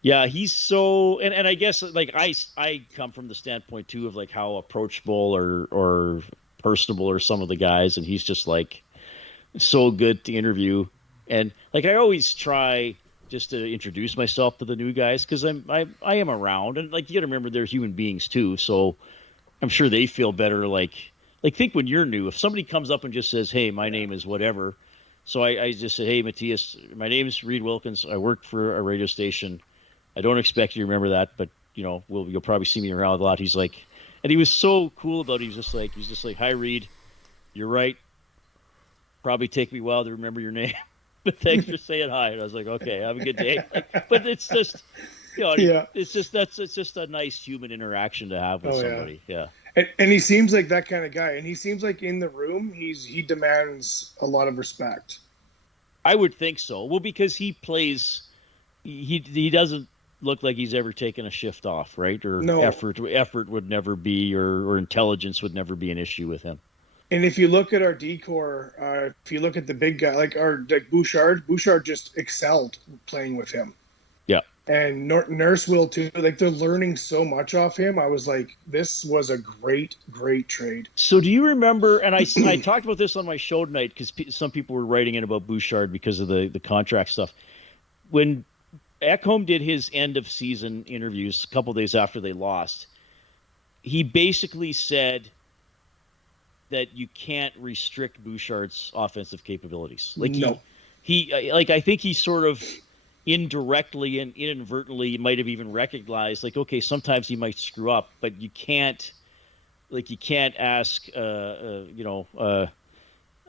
Yeah, he's so, and I guess like I come from the standpoint too of like how approachable or personable are some of the guys, and he's just like so good to interview. And like I always try just to introduce myself to the new guys because I am around, and like you got to remember they're human beings too, so I'm sure they feel better. Like think when you're new, if somebody comes up and just says, "Hey, my name is whatever," so I just say, "Hey, Matthias, my name is Reid Wilkins. I work for a radio station. I don't expect you to remember that, but you know, you'll probably see me around a lot." He's like. And he was so cool about it. He was just like, "Hi, Reid. You're right. Probably take me a while to remember your name, but thanks for saying hi." And I was like, "Okay, have a good day." Like, but it's just, you know, it's just a nice human interaction to have with somebody. Yeah. And he seems like that kind of guy. And he seems like in the room, he demands a lot of respect. I would think so. Well, because he plays, he doesn't look like he's ever taken a shift off, right? Or no. effort would never be, or intelligence would never be an issue with him. And if you look at our D-core, if you look at the big guy, like Bouchard just excelled playing with him. Yeah. And Nurse will too. Like they're learning so much off him. I was like, this was a great, great trade. So do you remember, and I talked about this on my show tonight because some people were writing in about Bouchard because of the contract stuff. When Ekholm did his end of season interviews a couple days after they lost, he basically said that you can't restrict Bouchard's offensive capabilities. Like he I think he sort of indirectly and inadvertently might have even recognized, like, okay, sometimes he might screw up, but you can't ask a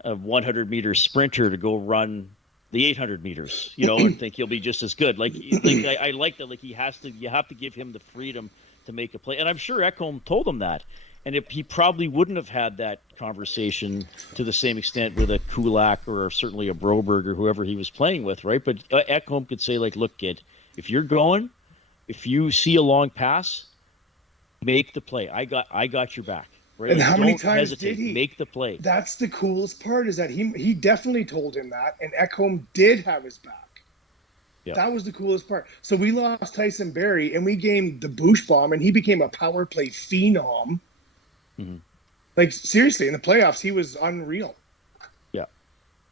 100-meter sprinter to go run the 800 meters, and think he'll be just as good. I like that. Like you have to give him the freedom to make a play. And I'm sure Ekholm told him that. And he probably wouldn't have had that conversation to the same extent with a Kulak or certainly a Broberg or whoever he was playing with, right? But Ekholm could say, like, look, kid, if you see a long pass, make the play. I got your back. Right? And how many times did he make the play? That's the coolest part, is that he definitely told him that, and Ekholm did have his back. Yeah. That was the coolest part. So we lost Tyson Barrie, and we gained the Boosh bomb, and he became a power play phenom. Mm-hmm. Like seriously, in the playoffs, he was unreal. Yeah,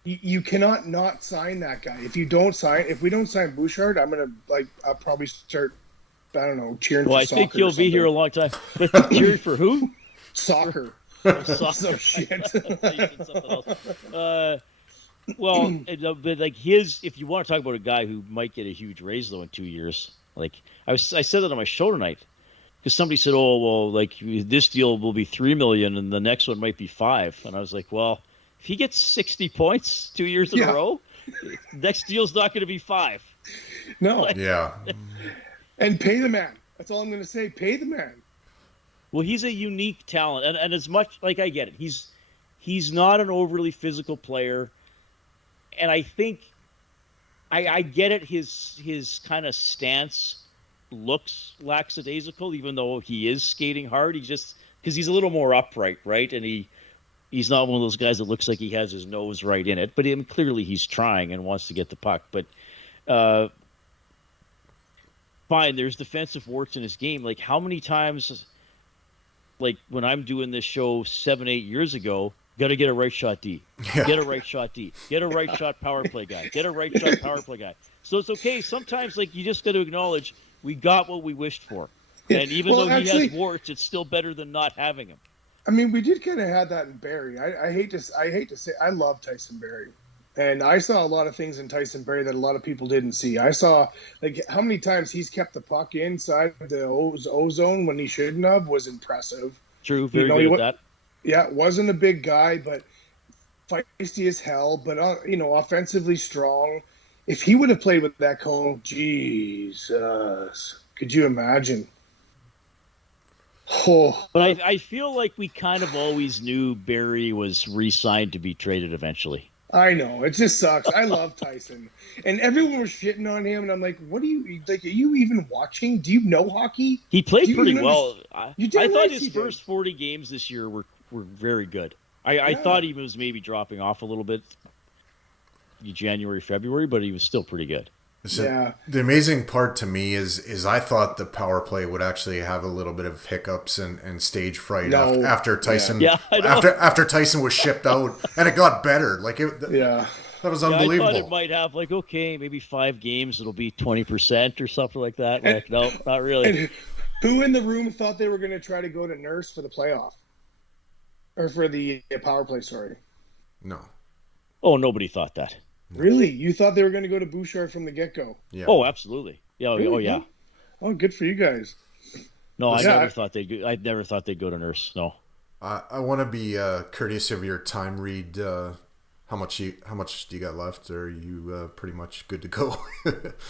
you cannot not sign that guy. If we don't sign Bouchard, I'll probably start, I don't know, cheering for soccer. Well, I think you'll be here a long time. But cheering for who? Soccer. Soccer. So shit. But like if you want to talk about a guy who might get a huge raise though in 2 years, like I said that on my show tonight, because somebody said, "Oh, well, like this deal will be $3 million and the next one might be $5 million," and I was like, "Well, if he gets 60 points 2 years in a row, next deal's not going to be $5 million." No. Yeah. And pay the man. That's all I'm going to say. Pay the man. Well, he's a unique talent, and as much like I get it, he's not an overly physical player, and I think I get it. His kind of stance looks lackadaisical, even though he is skating hard. He just because he's a little more upright, right? And he's not one of those guys that looks like he has his nose right in it. But clearly he's trying and wants to get the puck. But fine, there's defensive warts in his game. Like how many times? Like when I'm doing this show 7-8 years ago, got to get a right shot D. Yeah. Get a right shot D. Get a right shot power play guy. Get a right shot power play guy. So it's okay. Sometimes like you just got to acknowledge we got what we wished for. And even though he has warts, it's still better than not having him. I mean, we did kind of have that in Barrie. I hate to say I love Tyson Barrie. And I saw a lot of things in Tyson Barrie that a lot of people didn't see. I saw, like, how many times he's kept the puck inside the O zone when he shouldn't have was impressive. True, very good at that. Yeah, wasn't a big guy, but feisty as hell, but, offensively strong. If he would have played with that cone, Jesus, could you imagine? Oh. But I feel like we kind of always knew Barrie was re-signed to be traded eventually. I know. It just sucks. I love Tyson. And everyone was shitting on him, and I'm like, what are you even watching? Do you know hockey? He played pretty well. I thought his first 40 games this year were very good. I thought he was maybe dropping off a little bit January, February, but he was still pretty good. So the amazing part to me is I thought the power play would actually have a little bit of hiccups and stage fright after Tyson after Tyson was shipped out, and it got better. That was unbelievable. I thought it might have maybe 5 games it'll be 20% or something like that. No, not really. And who in the room thought they were going to try to go to Nurse for the playoff or for the power play? Sorry. No. Oh, nobody thought that. Really? You thought they were going to go to Bouchard from the get-go? Yeah. Oh, absolutely. Yeah. Really? Oh, yeah. Oh, good for you guys. No, I never thought they'd go to Nurse. No. I want to be courteous of your time, Reid. How much do you got left? Or are you pretty much good to go?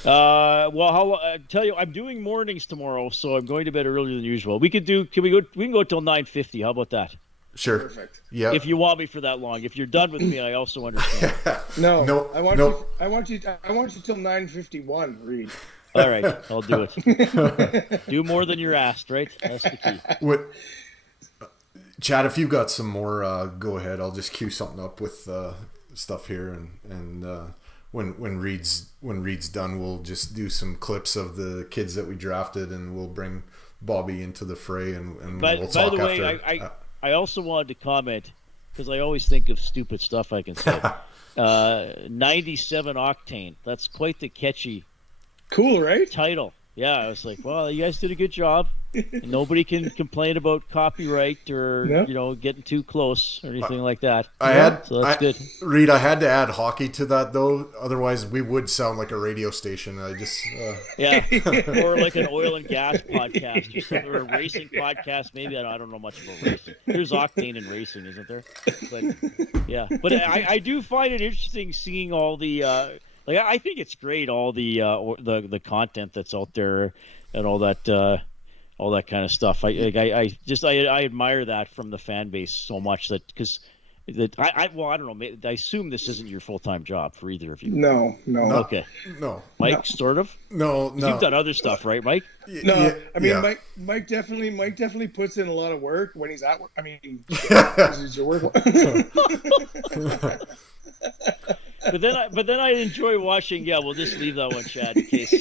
Well, I tell you, I'm doing mornings tomorrow, so I'm going to bed earlier than usual. We can go till 9:50. How about that? Sure. Perfect. Yeah. If you want me for that long, if you're done with me, I also understand. No. I want you till 9:51, Reid. All right, I'll do it. Do more than you're asked, right? That's the key. Chad, if you've got some more, go ahead. I'll just cue something up with stuff here, and when Reid's done, we'll just do some clips of the kids that we drafted, and we'll bring Bobby into the fray, and we'll talk by the after. way, I also wanted to comment, because I always think of stupid stuff I can say. 97 Octane. That's quite the catchy cool, right? title. Yeah, I was like, well, you guys did a good job. Nobody can complain about copyright or getting too close or anything like that. So that's good. Reid, I had to add hockey to that though, otherwise we would sound like a radio station. I just or like an oil and gas podcast or something, or a racing podcast. Maybe I don't know much about racing. There's Octane in racing, isn't there? But I do find it interesting seeing all the I think it's great, all the content that's out there and all that kind of stuff. I admire that from the fan base so much, that because I don't know. I assume this isn't your full-time job for either of you. No. Okay. No. Mike, sort of. No. You've done other stuff, right, Mike? No. I mean, Mike definitely puts in a lot of work when he's at work. I mean, is your work. But then I enjoy watching. Yeah, we'll just leave that one, Chad, in case.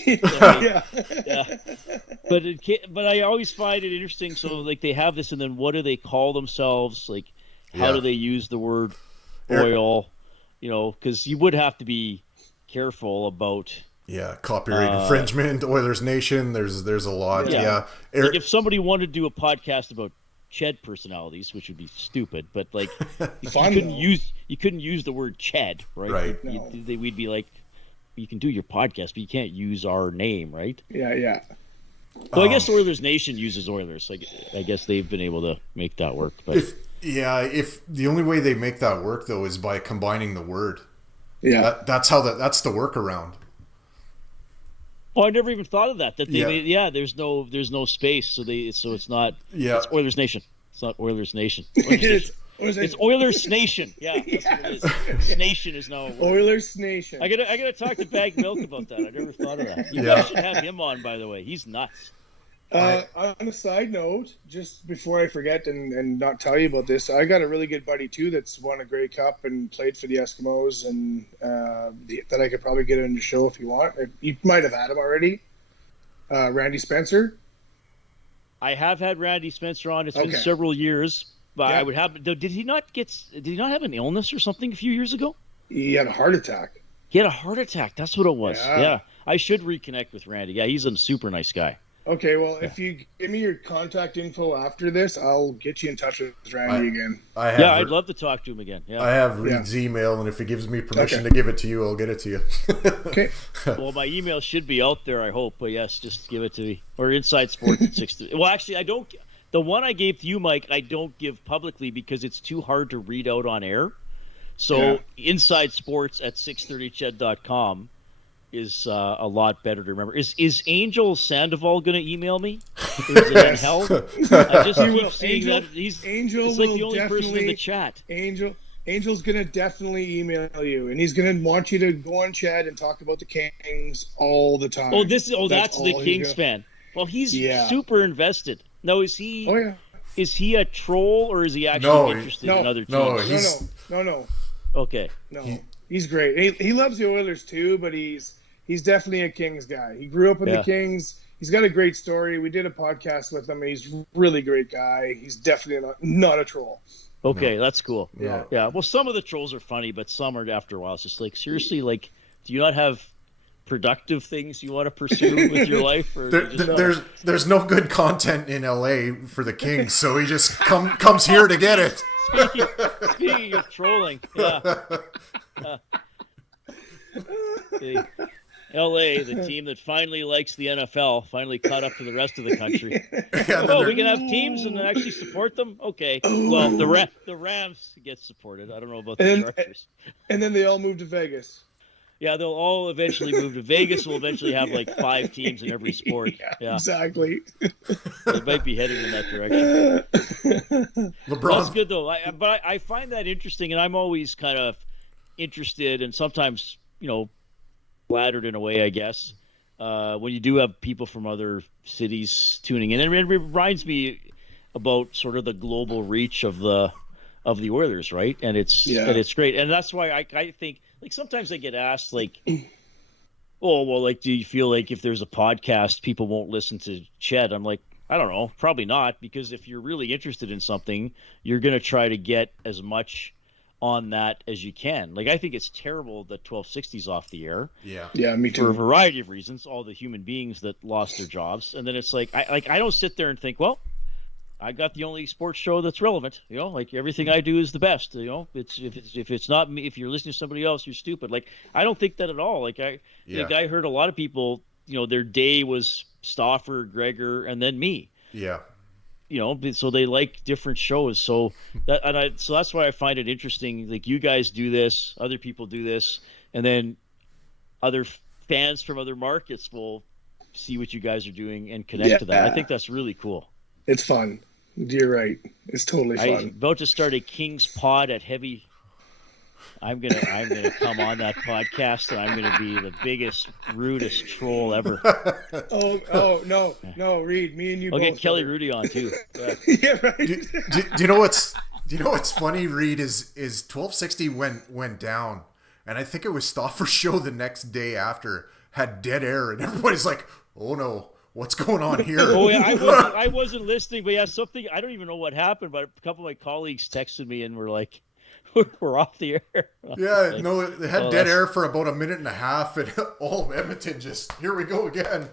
But I always find it interesting. So they have this, and then what do they call themselves? How do they use the word oil? Because you would have to be careful about. Yeah, copyright infringement, Oilers Nation. There's a lot. Yeah. If somebody wanted to do a podcast about Ched personalities, which would be stupid, but you couldn't use the word Ched, right? Right. No. We'd be like, you can do your podcast, but you can't use our name, right? Yeah. So I guess Oilers Nation uses Oilers. I guess they've been able to make that work. But if the only way they make that work though is by combining the word. Yeah. That's the workaround. Oh, I never even thought of that. There's no space, so it's not. Yeah. It's Oilers Nation. It's not Oilers Nation. It's Oilers Nation. Yeah, that's what it is. Nation is now Oilers Nation. I gotta talk to Bag Milk about that. I never thought of that. You guys should have him on, by the way. He's nuts. On a side note, just before I forget and not tell you about this, I got a really good buddy too that's won a Grey Cup and played for the Eskimos, and that I could probably get on the show if you want. You might have had him already. Randy Spencer. I have had Randy Spencer on. It's been several years, but I would have. Did he not have an illness or something a few years ago? He had a heart attack. He had a heart attack. That's what it was. Yeah. I should reconnect with Randy. Yeah, he's a super nice guy. Okay, well, if you give me your contact info after this, I'll get you in touch with Randy again. I'd love to talk to him again. Yeah, I have Reid's email, and if he gives me permission to give it to you, I'll get it to you. Okay. Well, my email should be out there, I hope. But yes, just give it to me. Or Inside Sports at 6:30. Well, actually, I don't. The one I gave to you, Mike, I don't give publicly because it's too hard to read out on air. So Inside Sports at 630ched.com is a lot better to remember. Is Angel Sandoval going to email me? Or is it in hell? I just keep seeing that. It's like the only person in the chat. Angel's going to definitely email you, and he's going to want you to go on chat and talk about the Kings all the time. Oh, that's the Kings fan. Well, he's super invested. No, is he? Oh yeah. Is he a troll or is he actually interested in other teams? No. Okay. No, he's great. He loves the Oilers too, but he's definitely a Kings guy. He grew up in the Kings. He's got a great story. We did a podcast with him. He's a really great guy. He's definitely not a troll. Okay, that's cool. Yeah. Yeah. Well, some of the trolls are funny, but some are after a while. It's just like, seriously, like, do you not have productive things you want to pursue with your life? Or there's no good content in LA for the Kings, so he just comes here to get it. Speaking of trolling, LA, the team that finally likes the NFL, finally caught up to the rest of the country. We can have teams and actually support them? Okay. Well, the Rams get supported. I don't know about the Chargers. And then they all moved to Vegas. Yeah, they'll all eventually move to Vegas. We'll eventually have like 5 teams in every sport. Yeah. Exactly. They might be heading in that direction. LeBron. That's good though. But I find that interesting, and I'm always kind of interested, and sometimes flattered in a way, I guess, when you do have people from other cities tuning in. And it reminds me about sort of the global reach of the Oilers, right? And it's great, and that's why I think. Like sometimes I get asked, like, "Oh, well, like, do you feel like if there's a podcast, people won't listen to Ched?" I'm like, I don't know, probably not, because if you're really interested in something, you're going to try to get as much on that as you can. Like, I think it's terrible that 1260's off the air. Yeah, me too. For a variety of reasons, all the human beings that lost their jobs, and then it's like, I don't sit there and think, well, I got the only sports show that's relevant. Like everything I do is the best. If it's not me, if you're listening to somebody else, you're stupid. Like I don't think that at all. Like I heard a lot of people. Their day was Stauffer, Gregor, and then me. Yeah. So they like different shows. So that's why I find it interesting. Like you guys do this, other people do this, and then other fans from other markets will see what you guys are doing and connect to that. I think that's really cool. It's fun. You're right. It's totally fun. I'm about to start a Kings pod at Heavy. I'm gonna come on that podcast, and I'm gonna be the biggest, rudest troll ever. No, Reid, me and you. I'll both get Kelly Rudy on too. Yeah, right. Do you know what's funny, Reid, is 1260 went down, and I think it was Stauffer's show the next day after had dead air, and everybody's like, "Oh no. What's going on here?" Oh yeah, I wasn't listening, but something I don't even know what happened. But a couple of my colleagues texted me and were like, "We're off the air." They had dead air for about a minute and a half, and all of Edmonton just here we go again.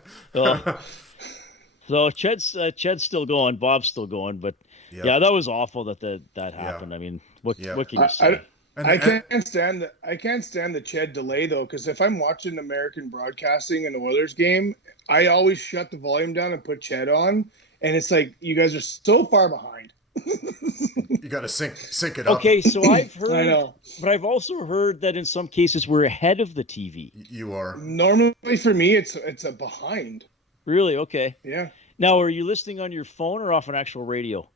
So Ched's still going, Bob's still going, but that was awful that happened. I mean, what can you say? I can't stand the Ched delay though, because if I'm watching American broadcasting an Oilers game, I always shut the volume down and put Ched on, and it's like you guys are so far behind. You got to sync it up. Okay, so I've heard, I know, but I've also heard that in some cases we're ahead of the TV. You are. Normally for me, it's a behind. Really? Okay. Yeah. Now, are you listening on your phone or off an actual radio?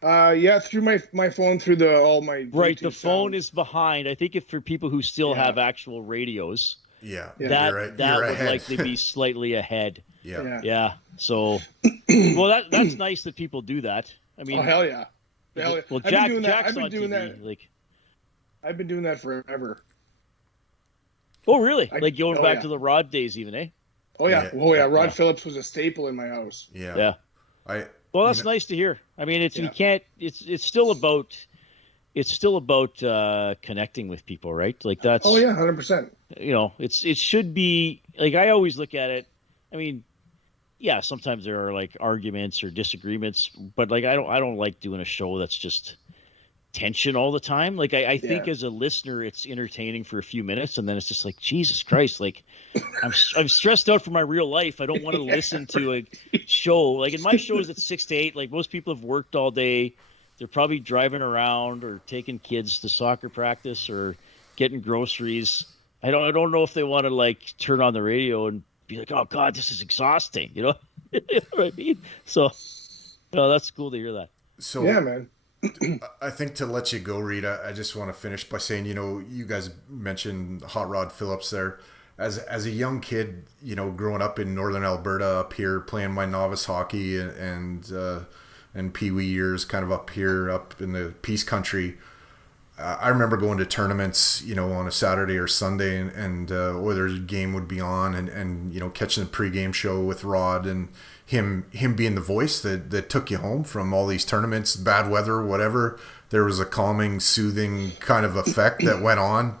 Through my phone, through all my Bluetooth right. The phone sound. is behind. I think if for people who still have actual radios, that would likely be slightly ahead. Yeah. So, well, that's nice that people do that. I mean, oh hell yeah. Well, Jack's on TV. Like, I've been doing that forever. Oh really? Like going back to the Rod days, even, eh? Oh yeah. Rod Phillips was a staple in my house. Yeah. Well, that's nice to hear. I mean, it's still about connecting with people, right? Like that's. Oh yeah, 100%. It should be like I always look at it. I mean, yeah, sometimes there are like arguments or disagreements, but like I don't like doing a show that's just tension all the time. Like I think as a listener, it's entertaining for a few minutes, and then it's just like, Jesus Christ, like I'm stressed out for my real life. I don't want to listen to a show. Like in my shows, it's 6 to 8. Like most people have worked all day. They're probably driving around or taking kids to soccer practice or getting groceries. I don't know if they want to like turn on the radio and be like, oh God, this is exhausting. You know, you know what I mean? So, no, that's cool to hear that. So yeah, man. I think to let you go, Reid, I just want to finish by saying, you know, you guys mentioned Hot Rod Phillips there. As a young kid, you know, growing up in northern Alberta, up here playing my novice hockey and pee-wee years, kind of up here, up in the Peace Country. I remember going to tournaments, you know, on a Saturday or Sunday, and Oilers game would be on, and you know, catching the pregame show with Rod and him being the voice that took you home from all these tournaments, bad weather, whatever. There was a calming, soothing kind of effect that went on,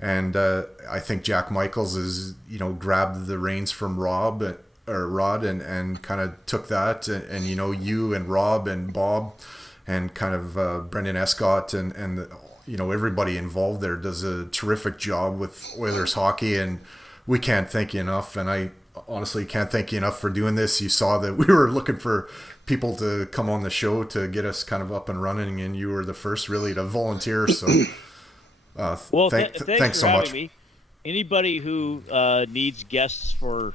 and I think Jack Michaels is, you know, grabbed the reins from Rod and kind of took that, and you know, you and Rob and Bob and kind of Brendan Escott and you know, everybody involved there does a terrific job with Oilers hockey, and we can't thank you enough. And I honestly can't thank you enough for doing this. You saw that we were looking for people to come on the show to get us kind of up and running, and you were the first really to volunteer. So, well, thanks for so having much. Me. Anybody who needs guests for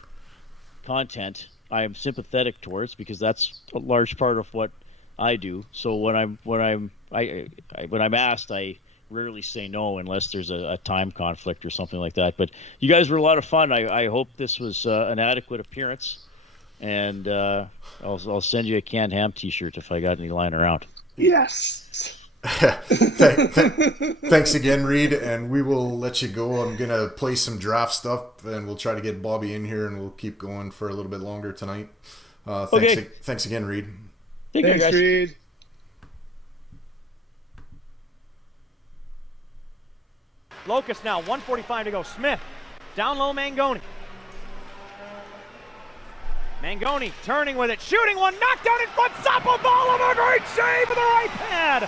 content, I am sympathetic towards, because that's a large part of what I do. So when I'm asked, I rarely say no unless there's a time conflict or something like that. But you guys were a lot of fun. I hope this was an adequate appearance, and I'll send you a canned ham T-shirt if I got any lying around. Yes. Thanks again, Reid, and we will let you go. I'm gonna play some draft stuff, and we'll try to get Bobby in here, and we'll keep going for a little bit longer tonight. Thanks again, Reid. Thanks, Reid. Locust now, 1:45 to go. Schmidt, down low, Mangoni. Mangoni turning with it, shooting one, knocked out in front, Sapovaloff, a great save with the right pad.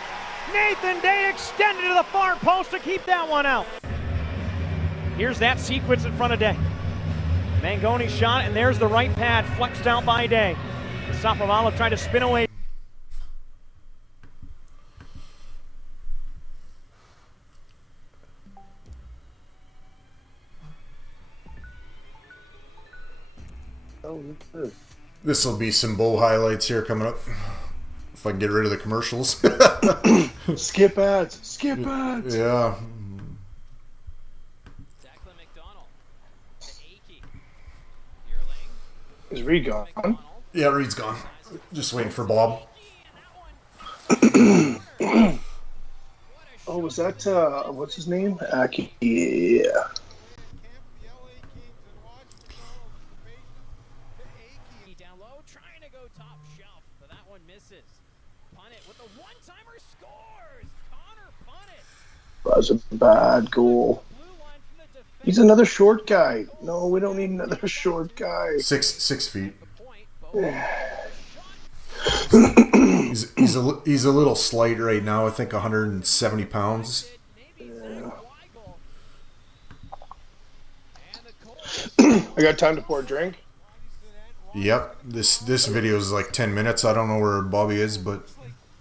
Nathan Day extended to the far post to keep that one out. Here's that sequence in front of Day. Mangoni shot, and there's the right pad, flexed out by Day. Sapovaloff trying to spin away. This will be some bow highlights here coming up. If I can get rid of the commercials. Skip ads. Yeah. Is Reid gone? Yeah, Reid's gone. Just waiting for Bob. Oh, was that, what's his name? Yeah. Down low, trying to go top shelf, but that one misses. Punt it with a one-timer, scores! Connor punt it. That was a bad goal. He's another short guy. No, we don't need another short guy. 6 feet. He's a little slight right now. I think 170 pounds. Yeah. I got time to pour a drink. Yep. This video is like 10 minutes. I don't know where Bobby is, but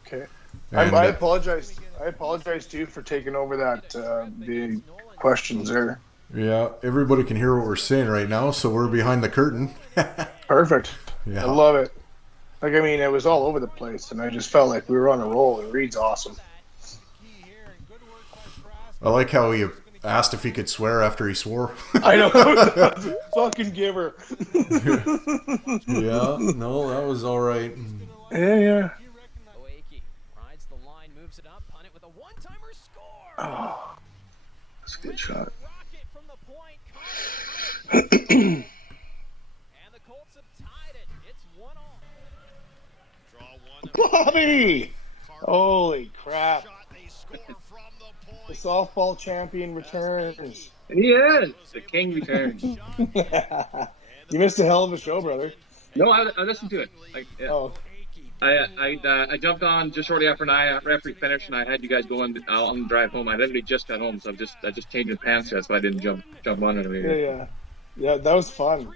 okay. I apologize. I apologize to you for taking over that the questions there. Yeah, everybody can hear what we're saying right now, so we're behind the curtain. Perfect. Yeah. I love it. Like, I mean, it was all over the place, and I just felt like we were on a roll, and Reid's awesome. I like how he asked if he could swear after he swore. I know. Fucking giver. Yeah, no, that was all right. Yeah. Rides the line, moves it up, punt it with a one-timer, score. Oh, that's a good shot. And the Colts have tied it. It's 1-all. Bobby! Holy crap. The softball champion returns. And he is. The king returns. You missed a hell of a show, brother. No, I listened to it. Oh, I jumped on just shortly after referee finished, and I had you guys going on the drive home. I literally just got home, so I just changed the pants, so I didn't jump on it. yeah. That was fun.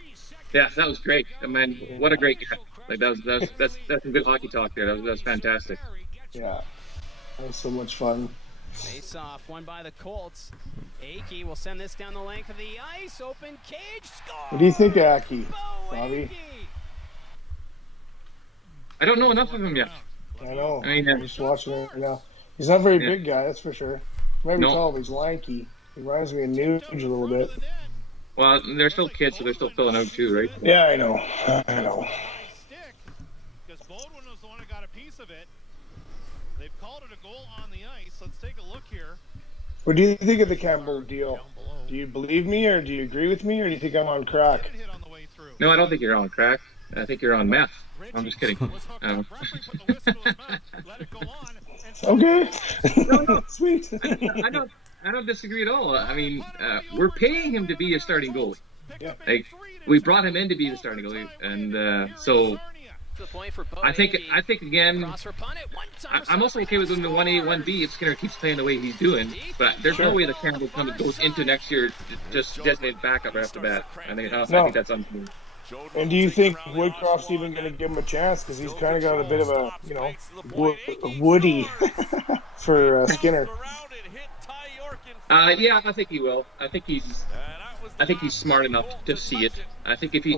Yeah, that was great. I mean, what a great guy. Like that's some good hockey talk there. That was fantastic. Yeah, that was so much fun. Face-off won by the Colts. Aki will send this down the length of the ice. Open cage. Score! What do you think of Aki, Bobby? I don't know enough of him yet. I know. I mean, I'm just watching it right now. He's not a very big guy, that's for sure. Maybe tall, but he's lanky. He reminds me of Nuge a little bit. Well, they're still kids, so they're still filling out too, right? Yeah, I know. Because Baldwin was the one who got a piece of it. They've called it a goal on the ice. Let's take a look here. What do you think of the Campbell deal? Do you believe me, or do you agree with me, or do you think I'm on crack? No, I don't think you're on crack. I think you're on meth. I'm just kidding. Okay. No. Sweet. I don't disagree at all. I mean, we're paying him to be a starting goalie. Yeah. Like, we brought him in to be the starting goalie, and so I think again, I'm also okay with doing the 1A, 1B if Skinner keeps playing the way he's doing. But there's no way the Campbell goes into next year just designated backup right off the bat. I think that's unfair. And do you think Woodcroft's even going to give him a chance? Because he's kind of got a bit of a, woody for Skinner. Yeah, I think he will. I think he's smart enough to see it. I think if he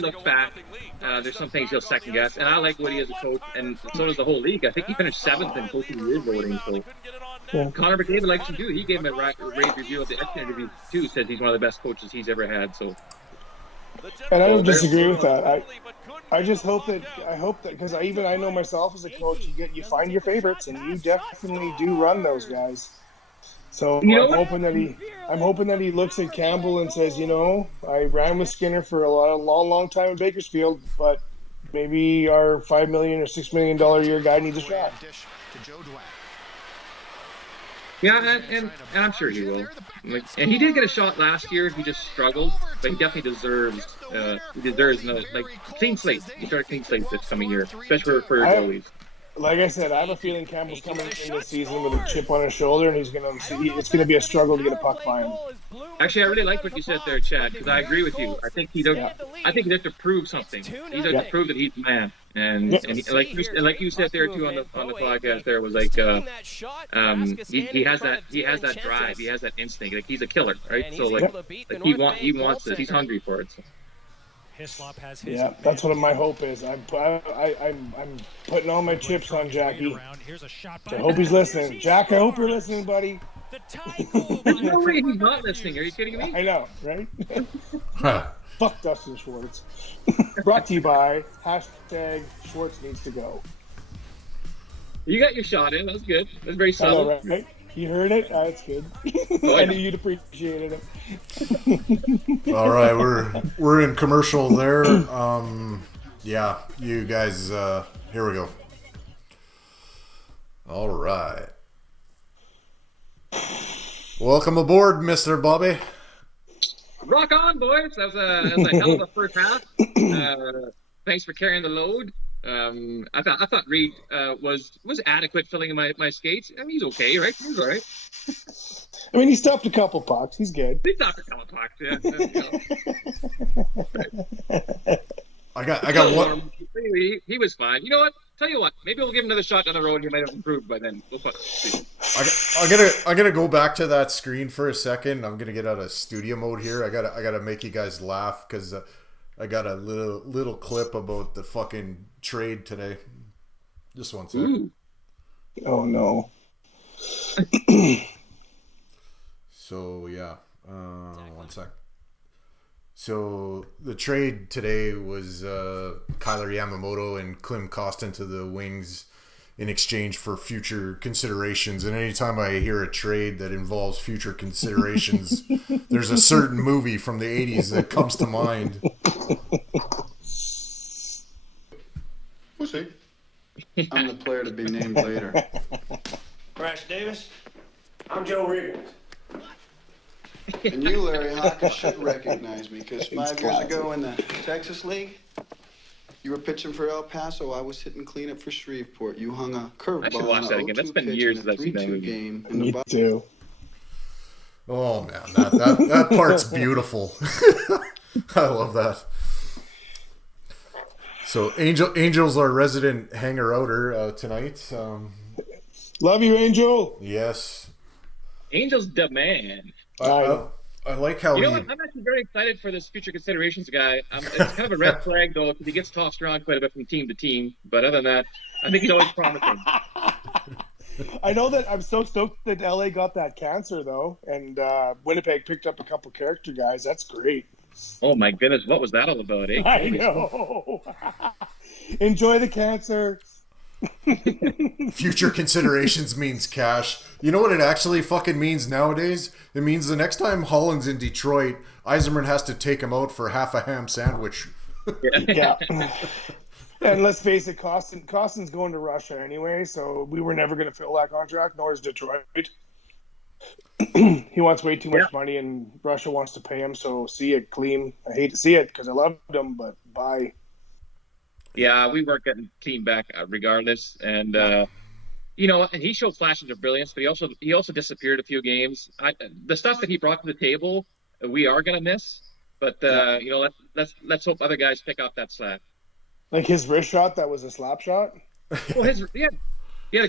looks back, there's some things he'll second guess. And I like Woody as a coach, and so does the whole league. I think he finished 7th in Coach of the Year voting. So Connor McDavid likes him too. He gave him a rave review of the X interview too. Says he's one of the best coaches he's ever had. So. And I don't disagree with that. I just hope that because I know myself as a coach, you find your favorites, and you definitely do run those guys. So I'm hoping that he looks at Campbell and says, I ran with Skinner for a long time in Bakersfield, but maybe our $5 million or $6 million a year guy needs a shot. Yeah, and I'm sure he will. And he did get a shot last year. He just struggled, but he definitely deserves another clean slate. He started clean slate this coming year, especially for goalies. Like I said, I have a feeling Campbell's coming in this season with a chip on his shoulder, and it's going to be a struggle to get a puck by him. Actually, I really like what you said there, Chad, because I agree with you. I think he has to prove something. He has to prove that he's the man. And like you said there too on the podcast, there was like he has that drive, he has that instinct. Like he's a killer, right? So he wants it. He's hungry for it. So. Yeah, that's what my hope is. I'm putting all my chips on Jackie. I hope he's listening. Jack, I hope you're listening, buddy. There's no way he's not listening. Are you kidding me? I know, right? Fuck Dustin Schwartz. Brought to you by #Schwartz needs to go. You got your shot in. That's good. That's very subtle. Know, right? You heard it? That's good. I knew you'd appreciate it. All right, we're in commercial there. Yeah, you guys, here we go. All right. Welcome aboard, Mr. Bobby. Rock on, boys. That was a hell of a first half. Thanks for carrying the load. I thought Reid was adequate filling in my skates. I mean, he's okay, right? He's all right. I mean, he stopped a couple pucks. He's good. He stopped a couple pucks, yeah. I got one. He was fine. You know what? Tell you what. Maybe we'll give him another shot down the road. He might have improved by then. We'll see. I gotta go back to that screen for a second. I'm gonna get out of studio mode here. I gotta make you guys laugh because I got a little clip about the fucking trade today. Just one sec. Ooh. Oh no. So yeah, one sec. So the trade today was Kyler Yamamoto and Klim Kostin to the Wings in exchange for future considerations. And anytime I hear a trade that involves future considerations, there's a certain movie from the 80s that comes to mind. We'll see. I'm the player to be named later. Crash Davis, I'm Joe Reid. And you, Larry Hawkins, should recognize me because 5 years ago in the Texas League, You were pitching for El Paso. I was hitting cleanup for Shreveport. You hung a I should curveball watch on that a again. That's 0-2 been pitch years in a since I've seen that 3-2 movie. game. In Me the too. Oh man, that part's beautiful. I love that. So Angel's our resident hanger-outer tonight. Love you, Angel. Yes. Angel's the man. I like how You know what? I'm actually very excited for this future considerations guy. It's kind of a red flag, though, because he gets tossed around quite a bit from team to team. But other than that, I think he's always promising. I know that I'm so stoked that LA got that cancer, though, and Winnipeg picked up a couple character guys. That's great. Oh, my goodness. What was that all about, eh? I know. Enjoy the cancer. Future considerations means cash. You know what it actually fucking means nowadays? It means the next time Holland's in Detroit, Yzerman has to take him out for half a ham sandwich. Yeah. And let's face it, Costin's going to Russia anyway, so we were never going to fill that contract, nor is Detroit. He wants way too much money, and Russia wants to pay him, so see it, Clean. I hate to see it because I loved him, but bye. Yeah, we weren't getting clean back regardless. And, you know, and he showed flashes of brilliance, but he also disappeared a few games. The stuff that he brought to the table, we are going to miss. But, you know, let's hope other guys pick up that slack. Like his wrist shot, that was a slap shot. Well, he had a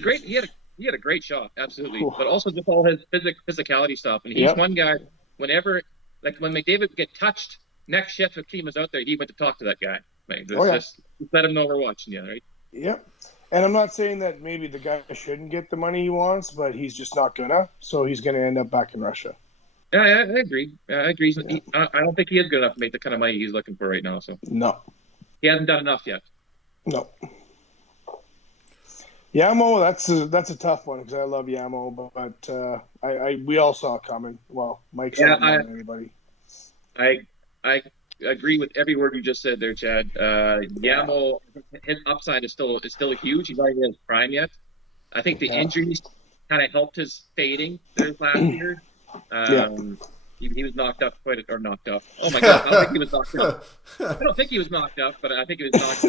great shot, absolutely. But also just all his physicality stuff. And he's one guy. Whenever, like when McDavid would get touched, next shift if team was out there, he went to talk to that guy. Like, just let him know we're watching you, right? Yep. And I'm not saying that maybe the guy shouldn't get the money he wants, but he's just not gonna. So he's gonna end up back in Russia. Yeah, I agree. I agree. I don't think he is good enough to make the kind of money he's looking for right now. So no. He hasn't done enough yet. No. Yamo, that's a tough one because I love Yamo, but we all saw it coming. Well, Mike saw it more than anybody. I agree with every word you just said there, Chad. Yamo, his upside is still huge. He's not even in his prime yet. I think the injuries kind of helped his fading there last year. He was knocked up knocked up. Oh my God! I don't think he was knocked up. I don't think he was knocked up, but I think he was knocked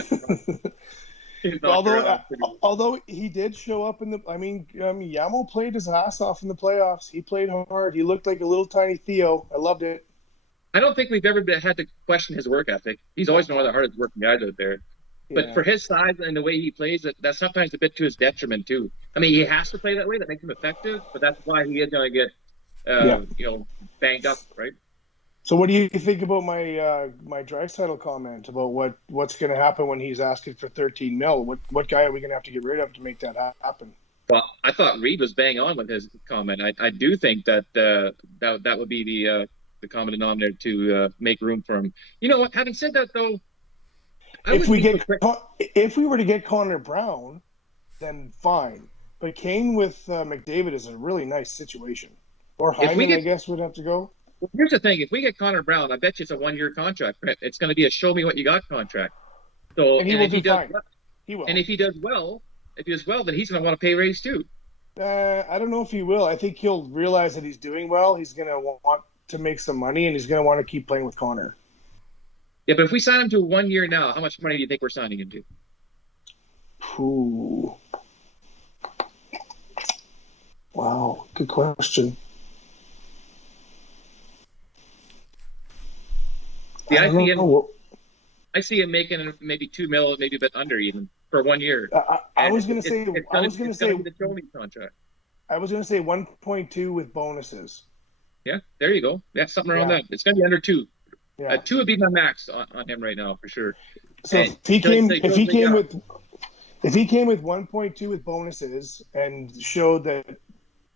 up. Although he did show up in the, Yamo played his ass off in the playoffs. He played hard. He looked like a little tiny Theo. I loved it. I don't think we've ever had to question his work ethic. He's always been one of the hardest working guys out there. But for his size and the way he plays, that's sometimes a bit to his detriment too. I mean, he has to play that way. That makes him effective, but that's why he is going to get, banged up, right? So, what do you think about my Draisaitl comment about what's going to happen when he's asking for $13 million? What guy are we going to have to get rid of to make that happen? Well, I thought Reid was bang on with his comment. I do think that that would be the common denominator to make room for him. You know what? Having said that, though, if we were to get Connor Brown, then fine. But Kane with McDavid is a really nice situation. Or Hyman, I guess, would have to go. Well, here's the thing: if we get Connor Brown, I bet you it's a 1-year contract. It's going to be a "show me what you got" contract. So, and he will do fine. He will. And if he does well, then he's going to want a pay raise too. I don't know if he will. I think he'll realize that he's doing well. He's going to want to make some money, and he's going to want to keep playing with Connor. Yeah, but if we sign him to 1 year now, how much money do you think we're signing him to? Ooh. Wow, good question. Yeah, I see him making maybe $2 million, maybe a bit under even for 1 year. I was going to say the Tony contract. I was going to say 1.2 with bonuses. Yeah, there you go. Yeah, something around that. It's going to be under 2. Yeah. 2 would be my max on him right now for sure. So if he came with 1.2 with bonuses and showed that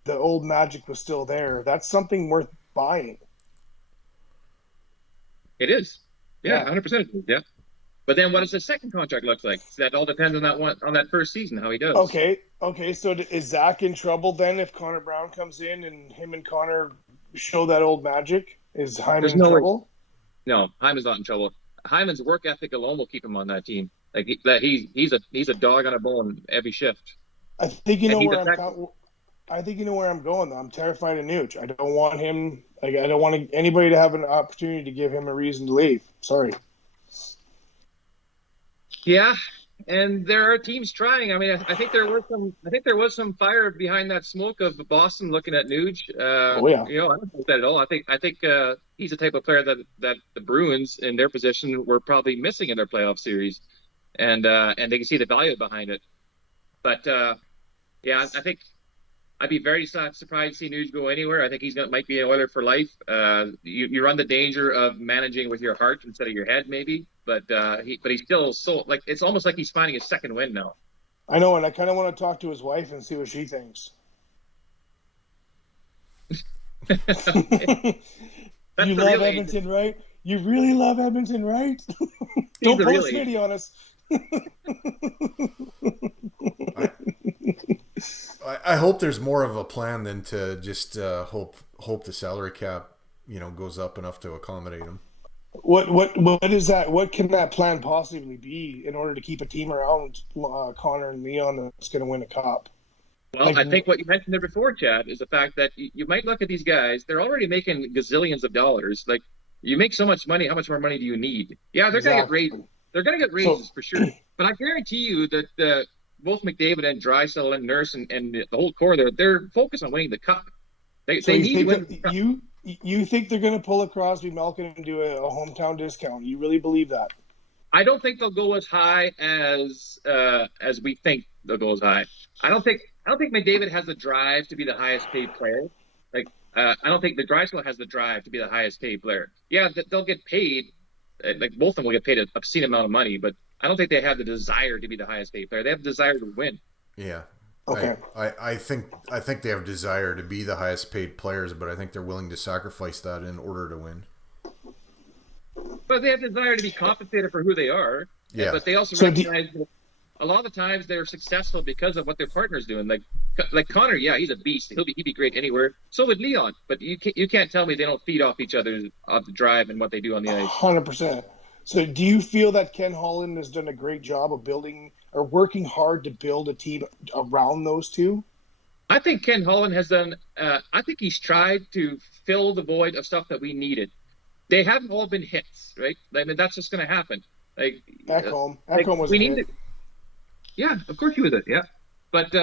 the old magic was still there, that's something worth buying. It is. Yeah, 100%. Yeah. But then what does the second contract look like? So that all depends on that first season, how he does. Okay. So is Zach in trouble then if Connor Brown comes in and him and Connor show that old magic? Is Hyman in trouble? No, Hyman's not in trouble. Hyman's work ethic alone will keep him on that team. Like he's a dog on a bone every shift. I think you know where I'm going though. I'm terrified of Nuge. I don't want him. Like I don't want anybody to have an opportunity to give him a reason to leave. Sorry. Yeah, and there are teams trying. I mean, I think there was some fire behind that smoke of Boston looking at Nuge. Oh yeah. You know, I don't think that at all. I think he's the type of player that the Bruins in their position were probably missing in their playoff series, and they can see the value behind it. But yeah, I think I'd be very surprised to see Nuge go anywhere. I think might be an Oiler for life. You run the danger of managing with your heart instead of your head, maybe. But he's still so like it's almost like he's finding his second wind now. I know, and I kind of want to talk to his wife and see what she thinks. You love Edmonton, right? You really love Edmonton, right? Don't pull a Smitty on us. I hope there's more of a plan than to just hope the salary cap, goes up enough to accommodate him. What is that? What can that plan possibly be in order to keep a team around Connor and Leon that's going to win a cup? Well, I think what you mentioned there before, Chad, is the fact that you might look at these guys. They're already making gazillions of dollars. Like, you make so much money, how much more money do you need? Yeah, they're going to get raises. They're going to get raises for sure. But I guarantee you that both McDavid and Draisaitl and Nurse and the whole core, they're focused on winning the cup. They need to win the cup. You think they're going to pull a Crosby Malkin and do a hometown discount? You really believe that? I don't think they'll go as high as we think they'll go as high. I don't think McDavid has the drive to be the highest paid player. Like I don't think the Draisaitl has the drive to be the highest paid player. Yeah, they'll get paid. Like both of them will get paid an obscene amount of money, but I don't think they have the desire to be the highest paid player. They have the desire to win. Yeah. Okay. I think they have desire to be the highest paid players, but I think they're willing to sacrifice that in order to win. But they have desire to be compensated for who they are. Yeah. But they also recognize that a lot of the times they're successful because of what their partner's doing. Like Connor, yeah, he's a beast. He'd be great anywhere. So would Leon. But you can't tell me they don't feed off each other off the drive and what they do on the ice. 100%. So do you feel that Ken Holland has done a great job of building or working hard to build a team around those two? I think Ken Holland has done I think he's tried to fill the void of stuff that we needed. They haven't all been hits, right? I mean, that's just going to happen. Like Ekholm was a hit. Yeah, of course he was it, yeah. But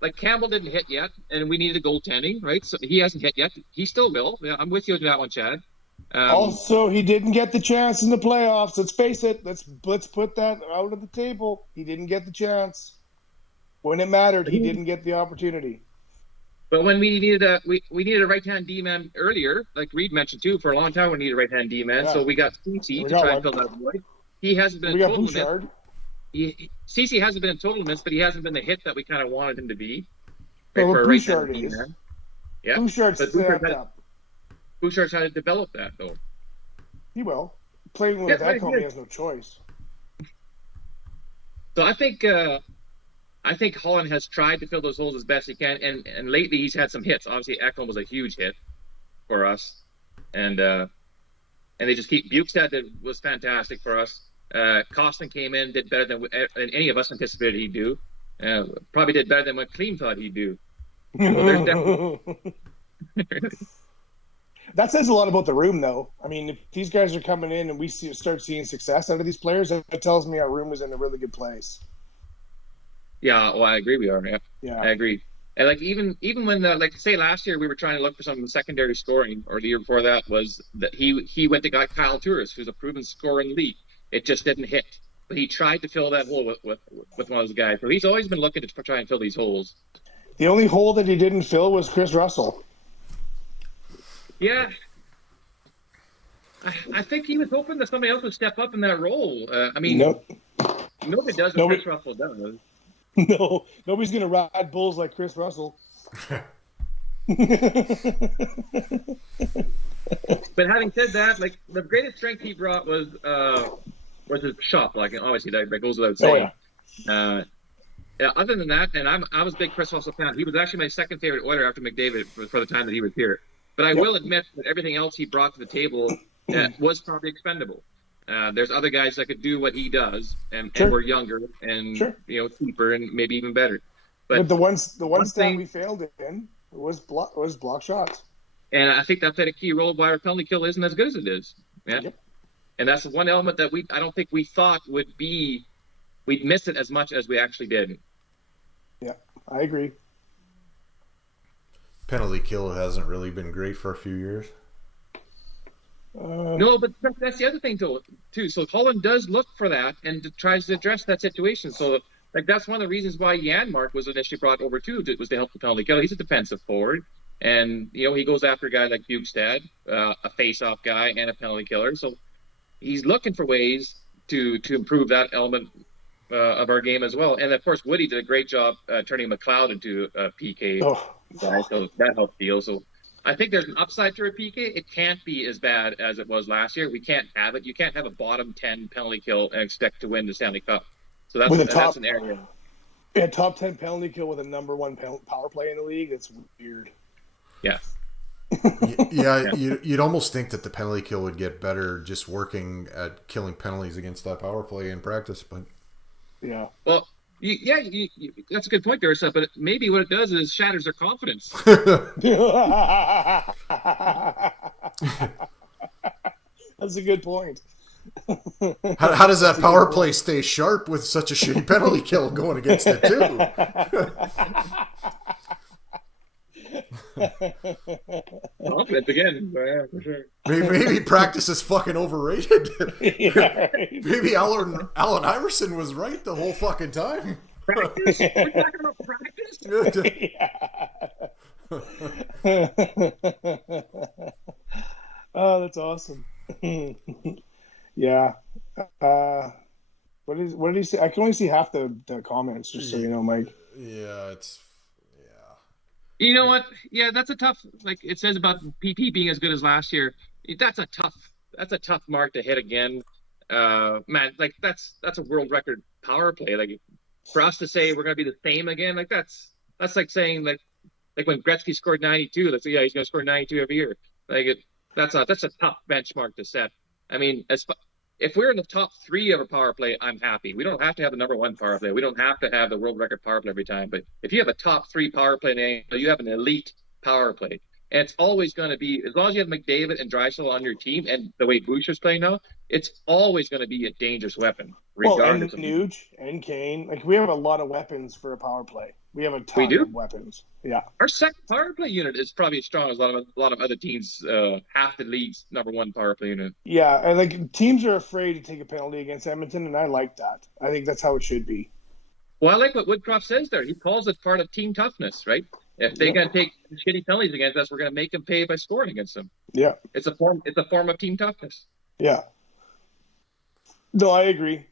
like Campbell didn't hit yet, and we needed a goaltending, right? So he hasn't hit yet. He still will. Yeah, I'm with you on that one, Chad. Also, he didn't get the chance in the playoffs. Let's face it. Let's put that out of the table. He didn't get the chance. When it mattered, he didn't get the opportunity. But when we needed a right-hand D-man earlier, like Reid mentioned too, for a long time we needed a right-hand D-man. Yeah. So we got Cece to try and fill that void. He hasn't been a total miss. Cece hasn't been a total miss, but he hasn't been the hit that we kind of wanted him to be. Right, for a right-hand D-man. Yeah. Bouchard's up. Bouchard's had to develop that, though. He will. Playing with Ekholm, he has no choice. So I think Holland has tried to fill those holes as best he can, and lately he's had some hits. Obviously, Ekholm was a huge hit for us, and they just keep Bukestad was fantastic for us. Costin came in, did better than any of us anticipated he'd do. Probably did better than what Klein thought he'd do. So there's definitely. That says a lot about the room, though. I mean, if these guys are coming in and we start seeing success out of these players, that tells me our room is in a really good place. Yeah, well, I agree we are. Yeah. I agree. And like even when like say last year we were trying to look for some secondary scoring, or the year before that was that he went to got Kyle Turris, who's a proven scorer in the league. It just didn't hit. But he tried to fill that hole with one of those guys. So he's always been looking to try and fill these holes. The only hole that he didn't fill was Chris Russell. Yeah. I think he was hoping that somebody else would step up in that role. I mean, nobody does what Chris Russell does. No, nobody's going to ride bulls like Chris Russell. But having said that, like the greatest strength he brought was his shot. Like obviously that goes without saying. Oh, yeah. Other than that, and I was a big Chris Russell fan. He was actually my second favorite Oiler after McDavid for the time that he was here. But I will admit that everything else he brought to the table was probably expendable. There's other guys that could do what he does, and were younger and cheaper and maybe even better. But the one stat we failed in was block shots. And I think that played a key role why our penalty kill isn't as good as it is. Yeah. Yep. And that's the one element that I don't think we thought would be we'd miss it as much as we actually did. Yeah, I agree. Penalty kill hasn't really been great for a few years. No, but that's the other thing too. So Holland does look for that and tries to address that situation. So like that's one of the reasons why Janmark was initially brought over too, was to help the penalty kill. He's a defensive forward, and he goes after a guy like Bukestad, a face-off guy and a penalty killer. So he's looking for ways to improve that element of our game as well. And of course, Woody did a great job turning McLeod into a PK. So that helped deal. So I think there's an upside to a PK. It can't be as bad as it was last year. We can't have it. You can't have a bottom 10 penalty kill and expect to win the Stanley Cup. So that's an area. Yeah, top 10 penalty kill with a number 1 power play in the league. It's weird. Yeah. Yeah, you'd almost think that the penalty kill would get better just working at killing penalties against that power play in practice, but yeah. Well, that's a good point, Dirsa, but maybe what it does is shatters their confidence. That's a good point. How does that power play stay sharp with such a shitty penalty kill going against it too? Confidence again, for sure. Maybe practice is fucking overrated. Yeah, right. Maybe Allen Iverson was right the whole fucking time. Practice? We're talking about practice? Oh, that's awesome. Yeah. What did he say? I can only see half the comments, just so you know, Mike. Yeah, You know what? Yeah, that's a tough. Like it says about PP being as good as last year. That's a tough mark to hit again. Man, like that's a world record power play. Like for us to say we're going to be the same again, like that's like saying like when Gretzky scored 92. Let's say he's going to score 92 every year. Like that's a tough benchmark to set. I mean, if we're in the top 3 of a power play, I'm happy. We don't have to have the number 1 power play. We don't have to have the world record power play every time. But if you have a top 3 power play in the NHL, you have an elite power play. And it's always going to be, as long as you have McDavid and Draisaitl on your team, and the way Boucher's playing now, it's always going to be a dangerous weapon. Regardless and Nuge and Kane. Like, we have a lot of weapons for a power play. We have a ton of weapons. Yeah. Our second power play unit is probably as strong as a lot of other teams, half the league's number 1 power play unit. Yeah, and like teams are afraid to take a penalty against Edmonton, and I like that. I think that's how it should be. Well, I like what Woodcroft says there. He calls it part of team toughness, right? If they're going to take shitty penalties against us, we're going to make them pay by scoring against them. Yeah. It's a form of team toughness. Yeah. No, I agree.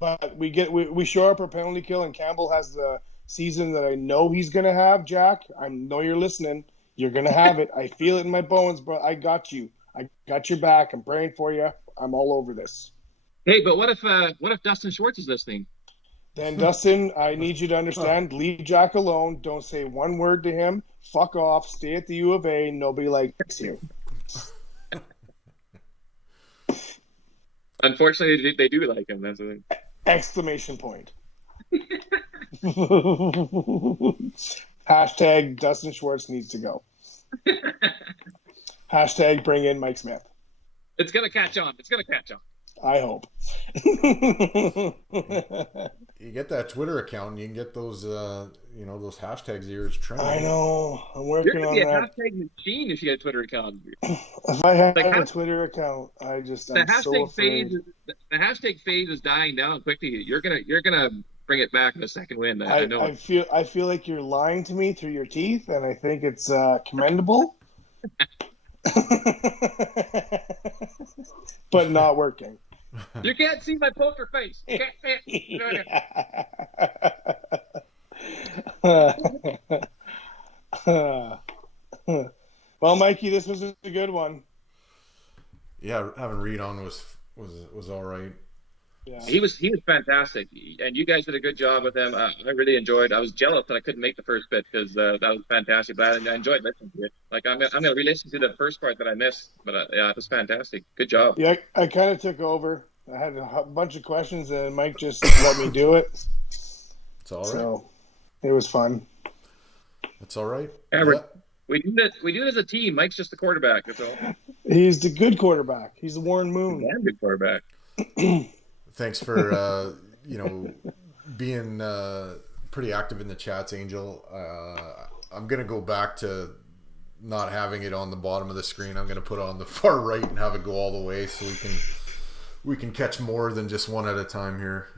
But we shore up our penalty kill, and Campbell has the season that I know he's going to have, Jack. I know you're listening. You're going to have it. I feel it in my bones, bro. I got you. I got your back. I'm praying for you. I'm all over this. Hey, but what if Dustin Schwartz is listening? Then, Dustin, I need you to understand, leave Jack alone. Don't say one word to him. Fuck off. Stay at the U of A. Nobody likes you. Unfortunately, they do like him. That's the thing. Exclamation point. Hashtag Dustin Schwartz needs to go. Hashtag bring in Mike Smith. It's going to catch on. I hope. You get that Twitter account, and you can get those, those hashtags of yours trending. I know. I'm working on that. You're going to be a hashtag machine if you get a Twitter account. If I had a Twitter account, I'm so afraid. The hashtag phase is dying down quickly. You're gonna bring it back in the second win. I know. I feel like you're lying to me through your teeth, and I think it's commendable. But not working. You can't see my poker face. You can't see it. Well, Mikey, this was a good one. Yeah, having Reid on was all right. Yeah. He was fantastic, and you guys did a good job with him. I really enjoyed. I was jealous that I couldn't make the first bit because that was fantastic. But I enjoyed listening to it. Like I'm gonna re-listen to the first part that I missed. But it was fantastic. Good job. Yeah, I kind of took over. I had a bunch of questions, and Mike just let me do it. It's all right. So it was fun. It's all right. Yeah. We do it as a team. Mike's just the quarterback. That's all. He's the good quarterback. He's the Warren Moon. He's a good quarterback. Thanks for being pretty active in the chats, Angel. I'm gonna go back to not having it on the bottom of the screen. I'm gonna put it on the far right and have it go all the way so we can catch more than just one at a time here.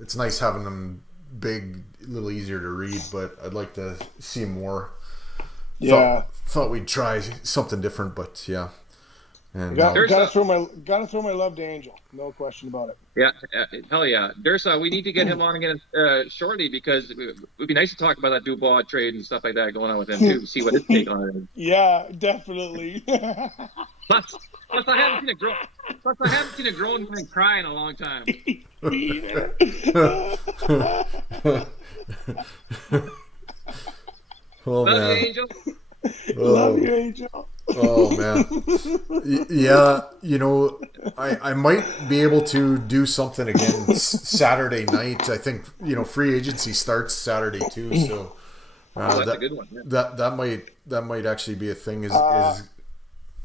It's nice having them big, a little easier to read, but I'd like to see more. Yeah, thought we'd try something different, but yeah. And gotta throw my love to Angel, no question about it. Yeah, hell yeah, Dirsa. We need to get him on again shortly because it would be nice to talk about that Dubois trade and stuff like that going on with him too. See what his take on it is. Yeah, definitely. Plus, I haven't seen a grown man cry in a long time. Oh, Love man. you, Angel. Love you, Angel. Oh man, yeah. I might be able to do something again Saturday night. I think free agency starts Saturday too, so that's a good one. Yeah. That might actually be a thing. Is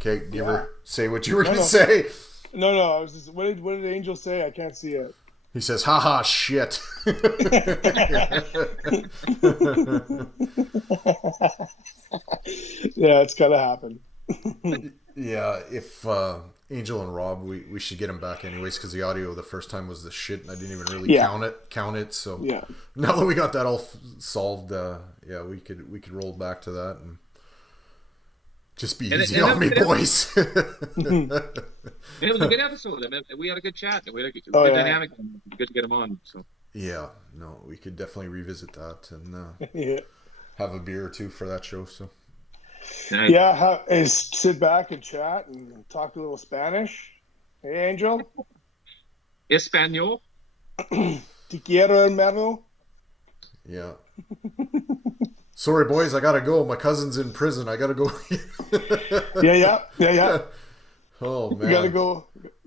okay? Give her say what you were gonna say. No. I was just, what did Angel say? I can't see it. He says, "Haha, shit." Yeah, it's gotta happen. Yeah, if Angel and Rob, we should get them back anyways because the audio the first time was the shit and I didn't even really count it. So yeah, now that we got that all solved, we could roll back to that and just be easy on me, boys. It was a good episode. I mean, we had a good chat. We had a good dynamic. Good to get him on. So yeah, no, we could definitely revisit that and have a beer or two for that show. So nice. Yeah, sit back and chat and talk a little Spanish. Hey, Angel. Espanol. Te quiero, hermano. Yeah. Sorry, boys, I gotta go. My cousin's in prison. I gotta go. Yeah. Oh man,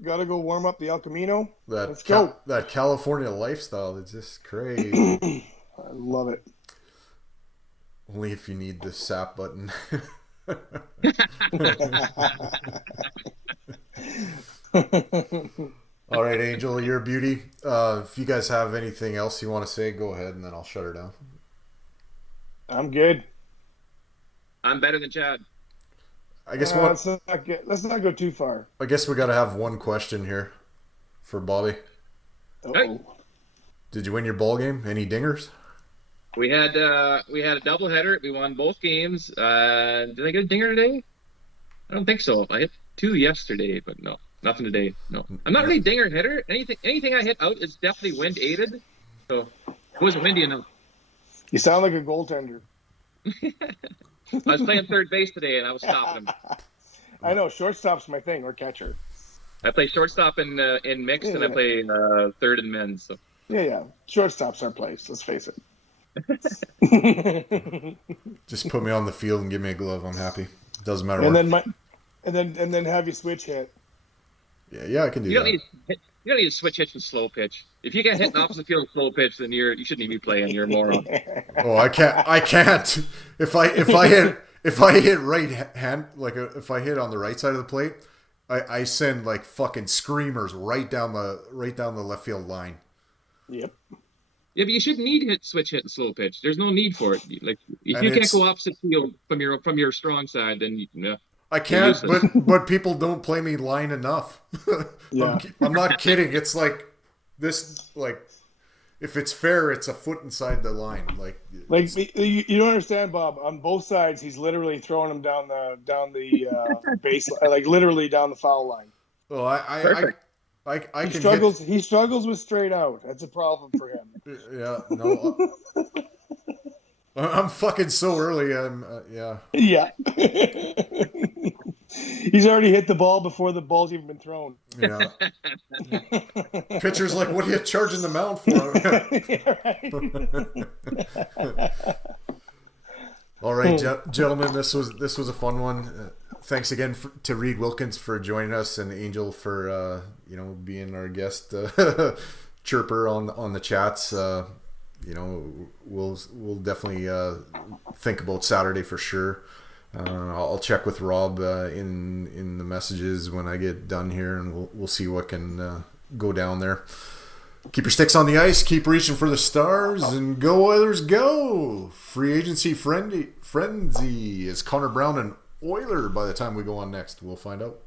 gotta go warm up the El Camino. Let's go. That California lifestyle is just crazy. I love it. Only if you need the sap button. All right, Angel, you're a beauty. If you guys have anything else you want to say, go ahead, and then I'll shut her down. I'm good. I'm better than Chad. I guess let's not go too far. I guess we got to have one question here for Bobby. Hey. Did you win your ball game? Any dingers? We had a doubleheader. We won both games. Did I get a dinger today? I don't think so. I hit 2 yesterday, but no, nothing today. No, I'm not really a dinger hitter. Anything I hit out is definitely wind aided. So it wasn't windy enough. You sound like a goaltender. I was playing third base today, and I was stopping him. I know shortstop's my thing, or catcher. I play shortstop in mixed, and I play third in men's. So. Yeah. Shortstop's our place. Let's face it. Just put me on the field and give me a glove. I'm happy. Doesn't matter. And then have you switch hit. Yeah, I can do that. You don't need to switch hitch and slow pitch. If you get hit in opposite field slow pitch, then you shouldn't even be playing. You're a moron. Oh, I can't. If I hit right hand, like if I hit on the right side of the plate, I send like fucking screamers right down the left field line. Yep. Yeah, but you shouldn't need to switch hit and slow pitch. There's no need for it. Like if you can't go opposite field from your strong side, then I can't. But people don't play me line enough. Yeah. I'm not kidding. It's like this. Like if it's fair, it's a foot inside the line. Like you don't understand, Bob. On both sides, he's literally throwing him down the base, like literally down the foul line. Oh, I he struggles. He struggles with straight out. That's a problem for him. Yeah, no. I'm fucking so early. Yeah. Yeah. He's already hit the ball before the ball's even been thrown. Yeah. Pitcher's like, what are you charging the mound for? All right, gentlemen, this was a fun one. Thanks again to Reid Wilkins for joining us and Angel for being our guest chirper on the chats. We'll definitely think about Saturday for sure. I'll check with Rob in the messages when I get done here, and we'll see what can go down there. Keep your sticks on the ice, keep reaching for the stars, and go Oilers go! Free agency frenzy. Is Connor Brown an Oiler by the time we go on next? We'll find out.